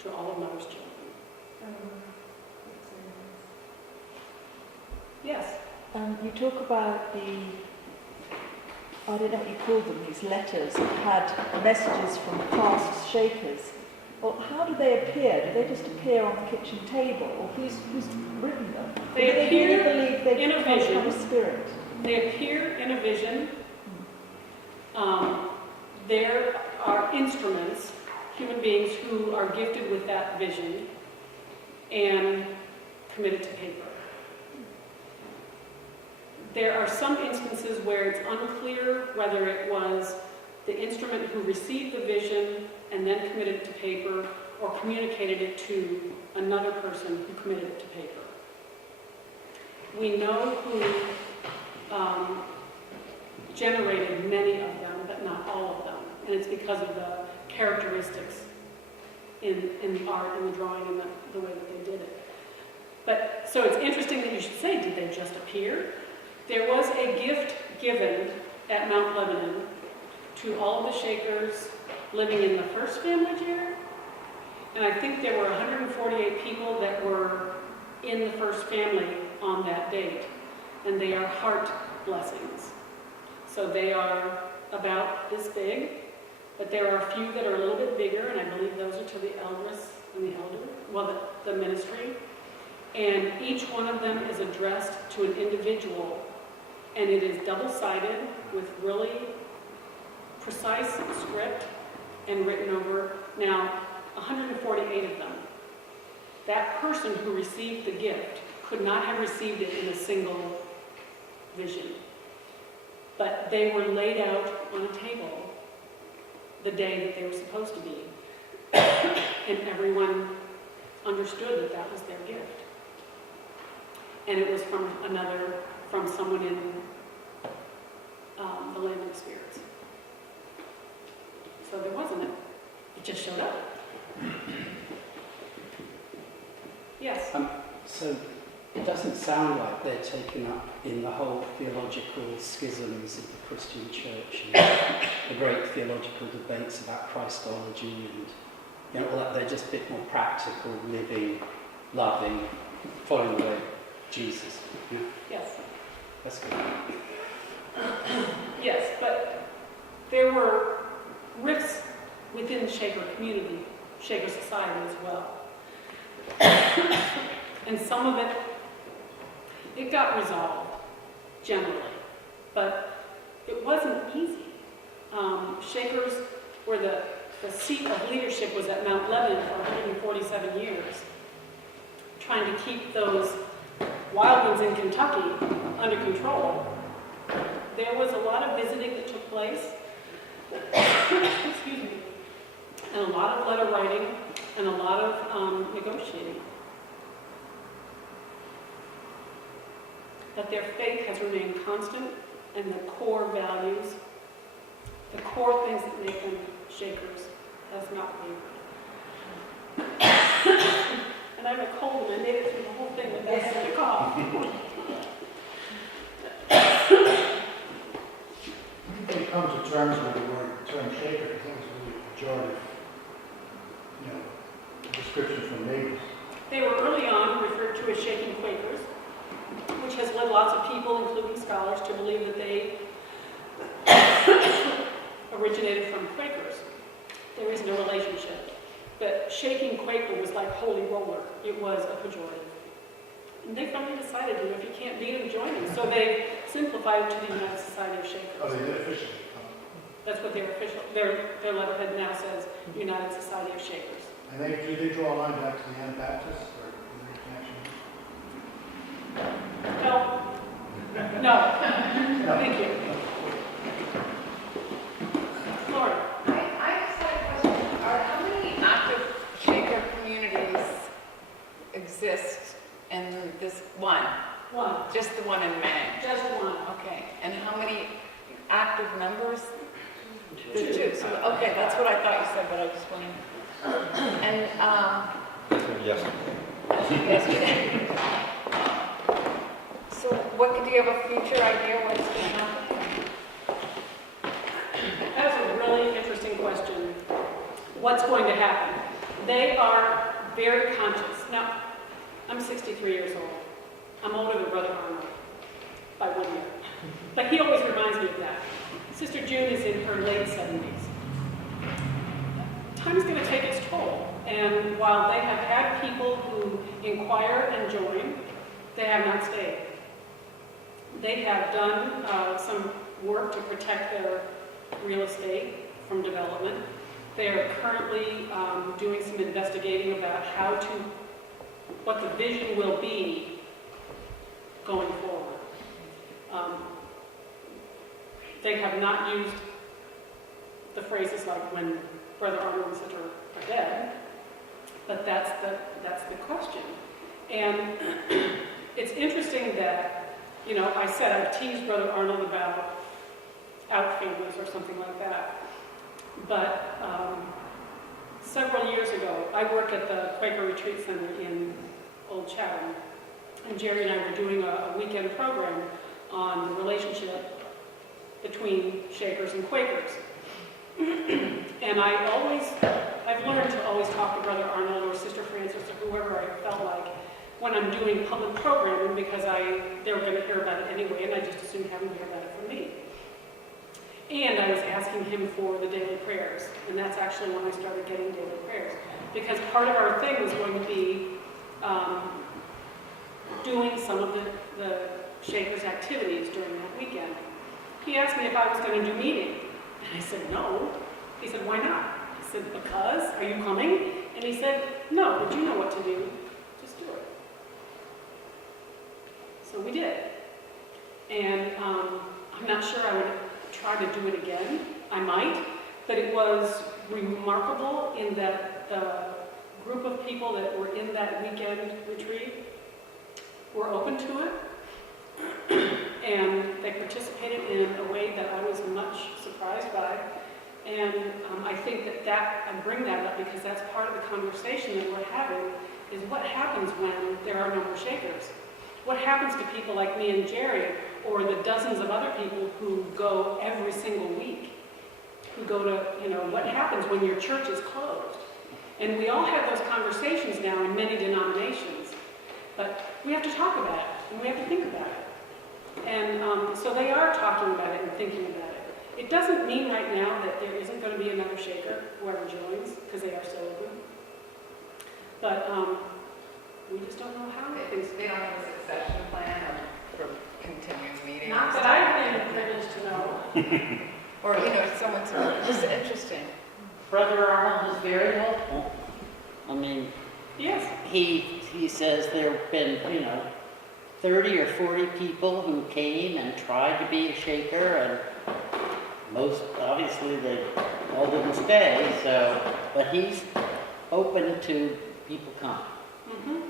to all of Mother's children. Yes? You talk about I don't know what you call them, these letters that had messages from past Shakers. Well, how do they appear? Do they just appear on the kitchen table, or who's written them? They Do appear really believe they in a come vision. from a spirit? They appear in a vision. There are instruments, human beings who are gifted with that vision and committed to paper. There are some instances where it's unclear whether it was the instrument who received the vision and then committed it to paper, or communicated it to another person who committed it to paper. We know who generated many of them, but not all of them. And it's because of the characteristics in the art and the drawing and the way that they did it. But, so it's interesting that you should say, did they just appear? There was a gift given at Mount Lebanon to all of the Shakers living in the first family year. And I think there were 148 people that were in the first family on that date. And they are heart blessings. So they are about this big, but there are a few that are a little bit bigger, and I believe those are to the elders and the elder, well, the ministry. And each one of them is addressed to an individual, and it is double-sided with really precise script and written over, now, 148 of them. That person who received the gift could not have received it in a single vision. But they were laid out on a table the day that they were supposed to be. And everyone understood that that was their gift. And it was from someone in the land of the spirits. So there wasn't it. It just showed up. Yes? So it doesn't sound like they're taken up in the whole theological schisms of the Christian church and the great theological debates about Christology and all that. They're just a bit more practical, living, loving, following the way of Jesus. Yeah, Yes. that's good. Yes, but there were rifts within Shaker community, Shaker society as well. And some of it got resolved, generally, but it wasn't easy. Shakers were the seat of leadership was at Mount Lebanon for 147 years, trying to keep those wild ones in Kentucky under control. There was a lot of visiting that took place, excuse me, and a lot of letter writing and a lot of negotiating. But their faith has remained constant, and the core values, the core things that make them Shakers, has not wavered. And I have a cold, and I made it through the whole thing without having a cough. They come to terms with the term shaker, because that was really a pejorative, description from neighbors. They were early on referred to as shaking Quakers, which has led lots of people, including scholars, to believe that they originated from Quakers. There isn't a relationship. But shaking Quaker was like holy roller. It was a pejorative. And they finally decided, if you can't beat them, join them. So they simplified it to the United Society of Shakers. Oh, they did officially. That's what their letterhead now says, United Society of Shakers. And do they draw a line back to the Anabaptists, or is there a connection? No. No. Thank you. Laura. I just had a question. How many active Shaker communities exist in this one? One. Just the one in May? Just one. Okay. And how many active members? Two. So, okay, that's what I thought you said, but I was just wondering. And, Yes. yesterday. So do you have a future idea what's going to happen? That's a really interesting question. What's going to happen? They are very conscious. Now, I'm 63 years old. I'm older than Brother Arnold by 1 year. But he always reminds me of that. Sister June is in her late 70s. Time's going to take its toll. And while they have had people who inquire and join, they have not stayed. They have done some work to protect their real estate from development. They are currently doing some investigating about what the vision will be going forward. They have not used the phrases like when Brother Arnold and Sister are dead, but that's the question. And it's interesting that, I said I've teased Brother Arnold about out families or something like that. But several years ago, I worked at the Quaker Retreat Center in Old Chatham, and Jerry and I were doing a weekend program on the relationship between Shakers and Quakers. And I've learned to always talk to Brother Arnold or Sister Francis or whoever I felt like when I'm doing public programming, because they were going to hear about it anyway, and I just assumed have them hear about it from me. And I was asking him for the daily prayers, and that's actually when I started getting daily prayers. Because part of our thing was going to be doing some of the Shakers' activities during that weekend. He asked me if I was going to do meeting, and I said no. He said, why not? I said, because, are you coming? And he said, no, but you know what to do. Just do it. we did. And I'm not sure I would try to do it again. I might, but it was remarkable in that the group of people that were in that weekend retreat were open to it, and they participated in a way that I was much surprised by. And I think that I bring that up because that's part of the conversation that we're having, is what happens when there are no more Shakers? What happens to people like me and Jerry, or the dozens of other people who go every single week, who go to, what happens when your church is closed? And we all have those conversations now in many denominations, but we have to talk about it, and we have to think about it. And so they are talking about it and thinking about it. It doesn't mean right now that there isn't going to be another Shaker, whoever joins, because they are so open. But we just don't know how things. They don't have a succession plan for continuing meetings? Not that I've been privileged to know. Or, someone to, just interesting. Brother Arnold is very helpful. I mean, Yes. he says there have been, 30 or 40 people who came and tried to be a Shaker, and most, obviously, they all didn't stay, but he's open to people coming. Mm-hmm.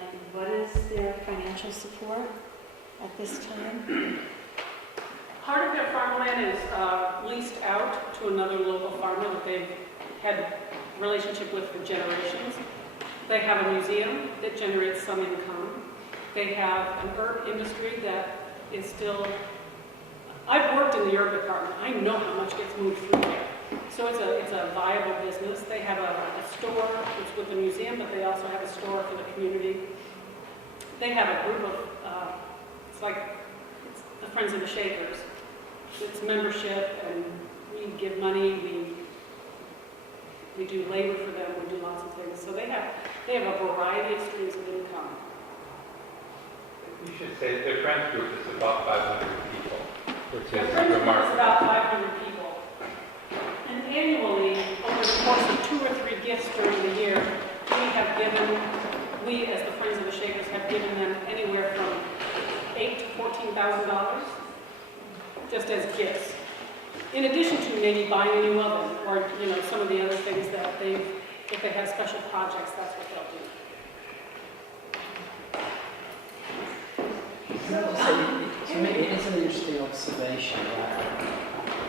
And what is their financial support at this time? Part of their farmland is leased out to another local farmer that they've had a relationship with for generations. They have a museum that generates some income. They have an herb industry that is still, I've worked in the herb department. I know how much gets moved through there. So it's a viable business. They have a store that's with the museum, but they also have a store for the community. They have a group of, it's the Friends of the Shakers. It's membership, and we give money, we do labor for them, we do lots of things. So they have a variety of streams of income. You should say their friends group is about 500 people, which Their is friends group is remarkable. about 500 people. And annually, over the course of 2 or 3 gifts during the year, we as the Friends of the Shakers have given them anywhere from $8,000 to $14,000 just as gifts. In addition to maybe buying a new oven or some of the other things that if they have special projects, that's what they'll do. To me, it is an interesting observation that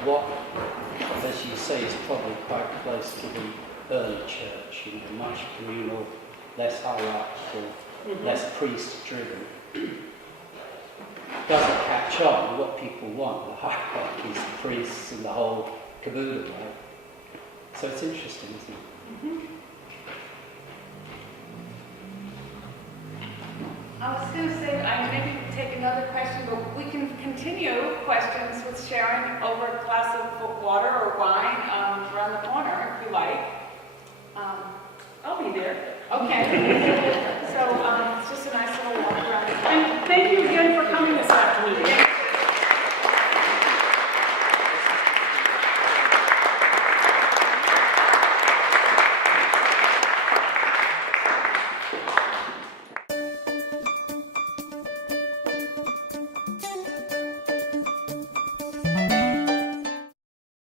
what, as you say, is probably quite close to the early church, much communal, less hierarchical, less priest-driven. Doesn't catch on with what people want, the hierarchies, the priests, and the whole caboodle, right? So it's interesting, isn't it? Mm-hmm. I was going to say, maybe take another question, but we can continue questions with Sharon over a glass of water or wine around the corner, if you like. I'll be there. Okay.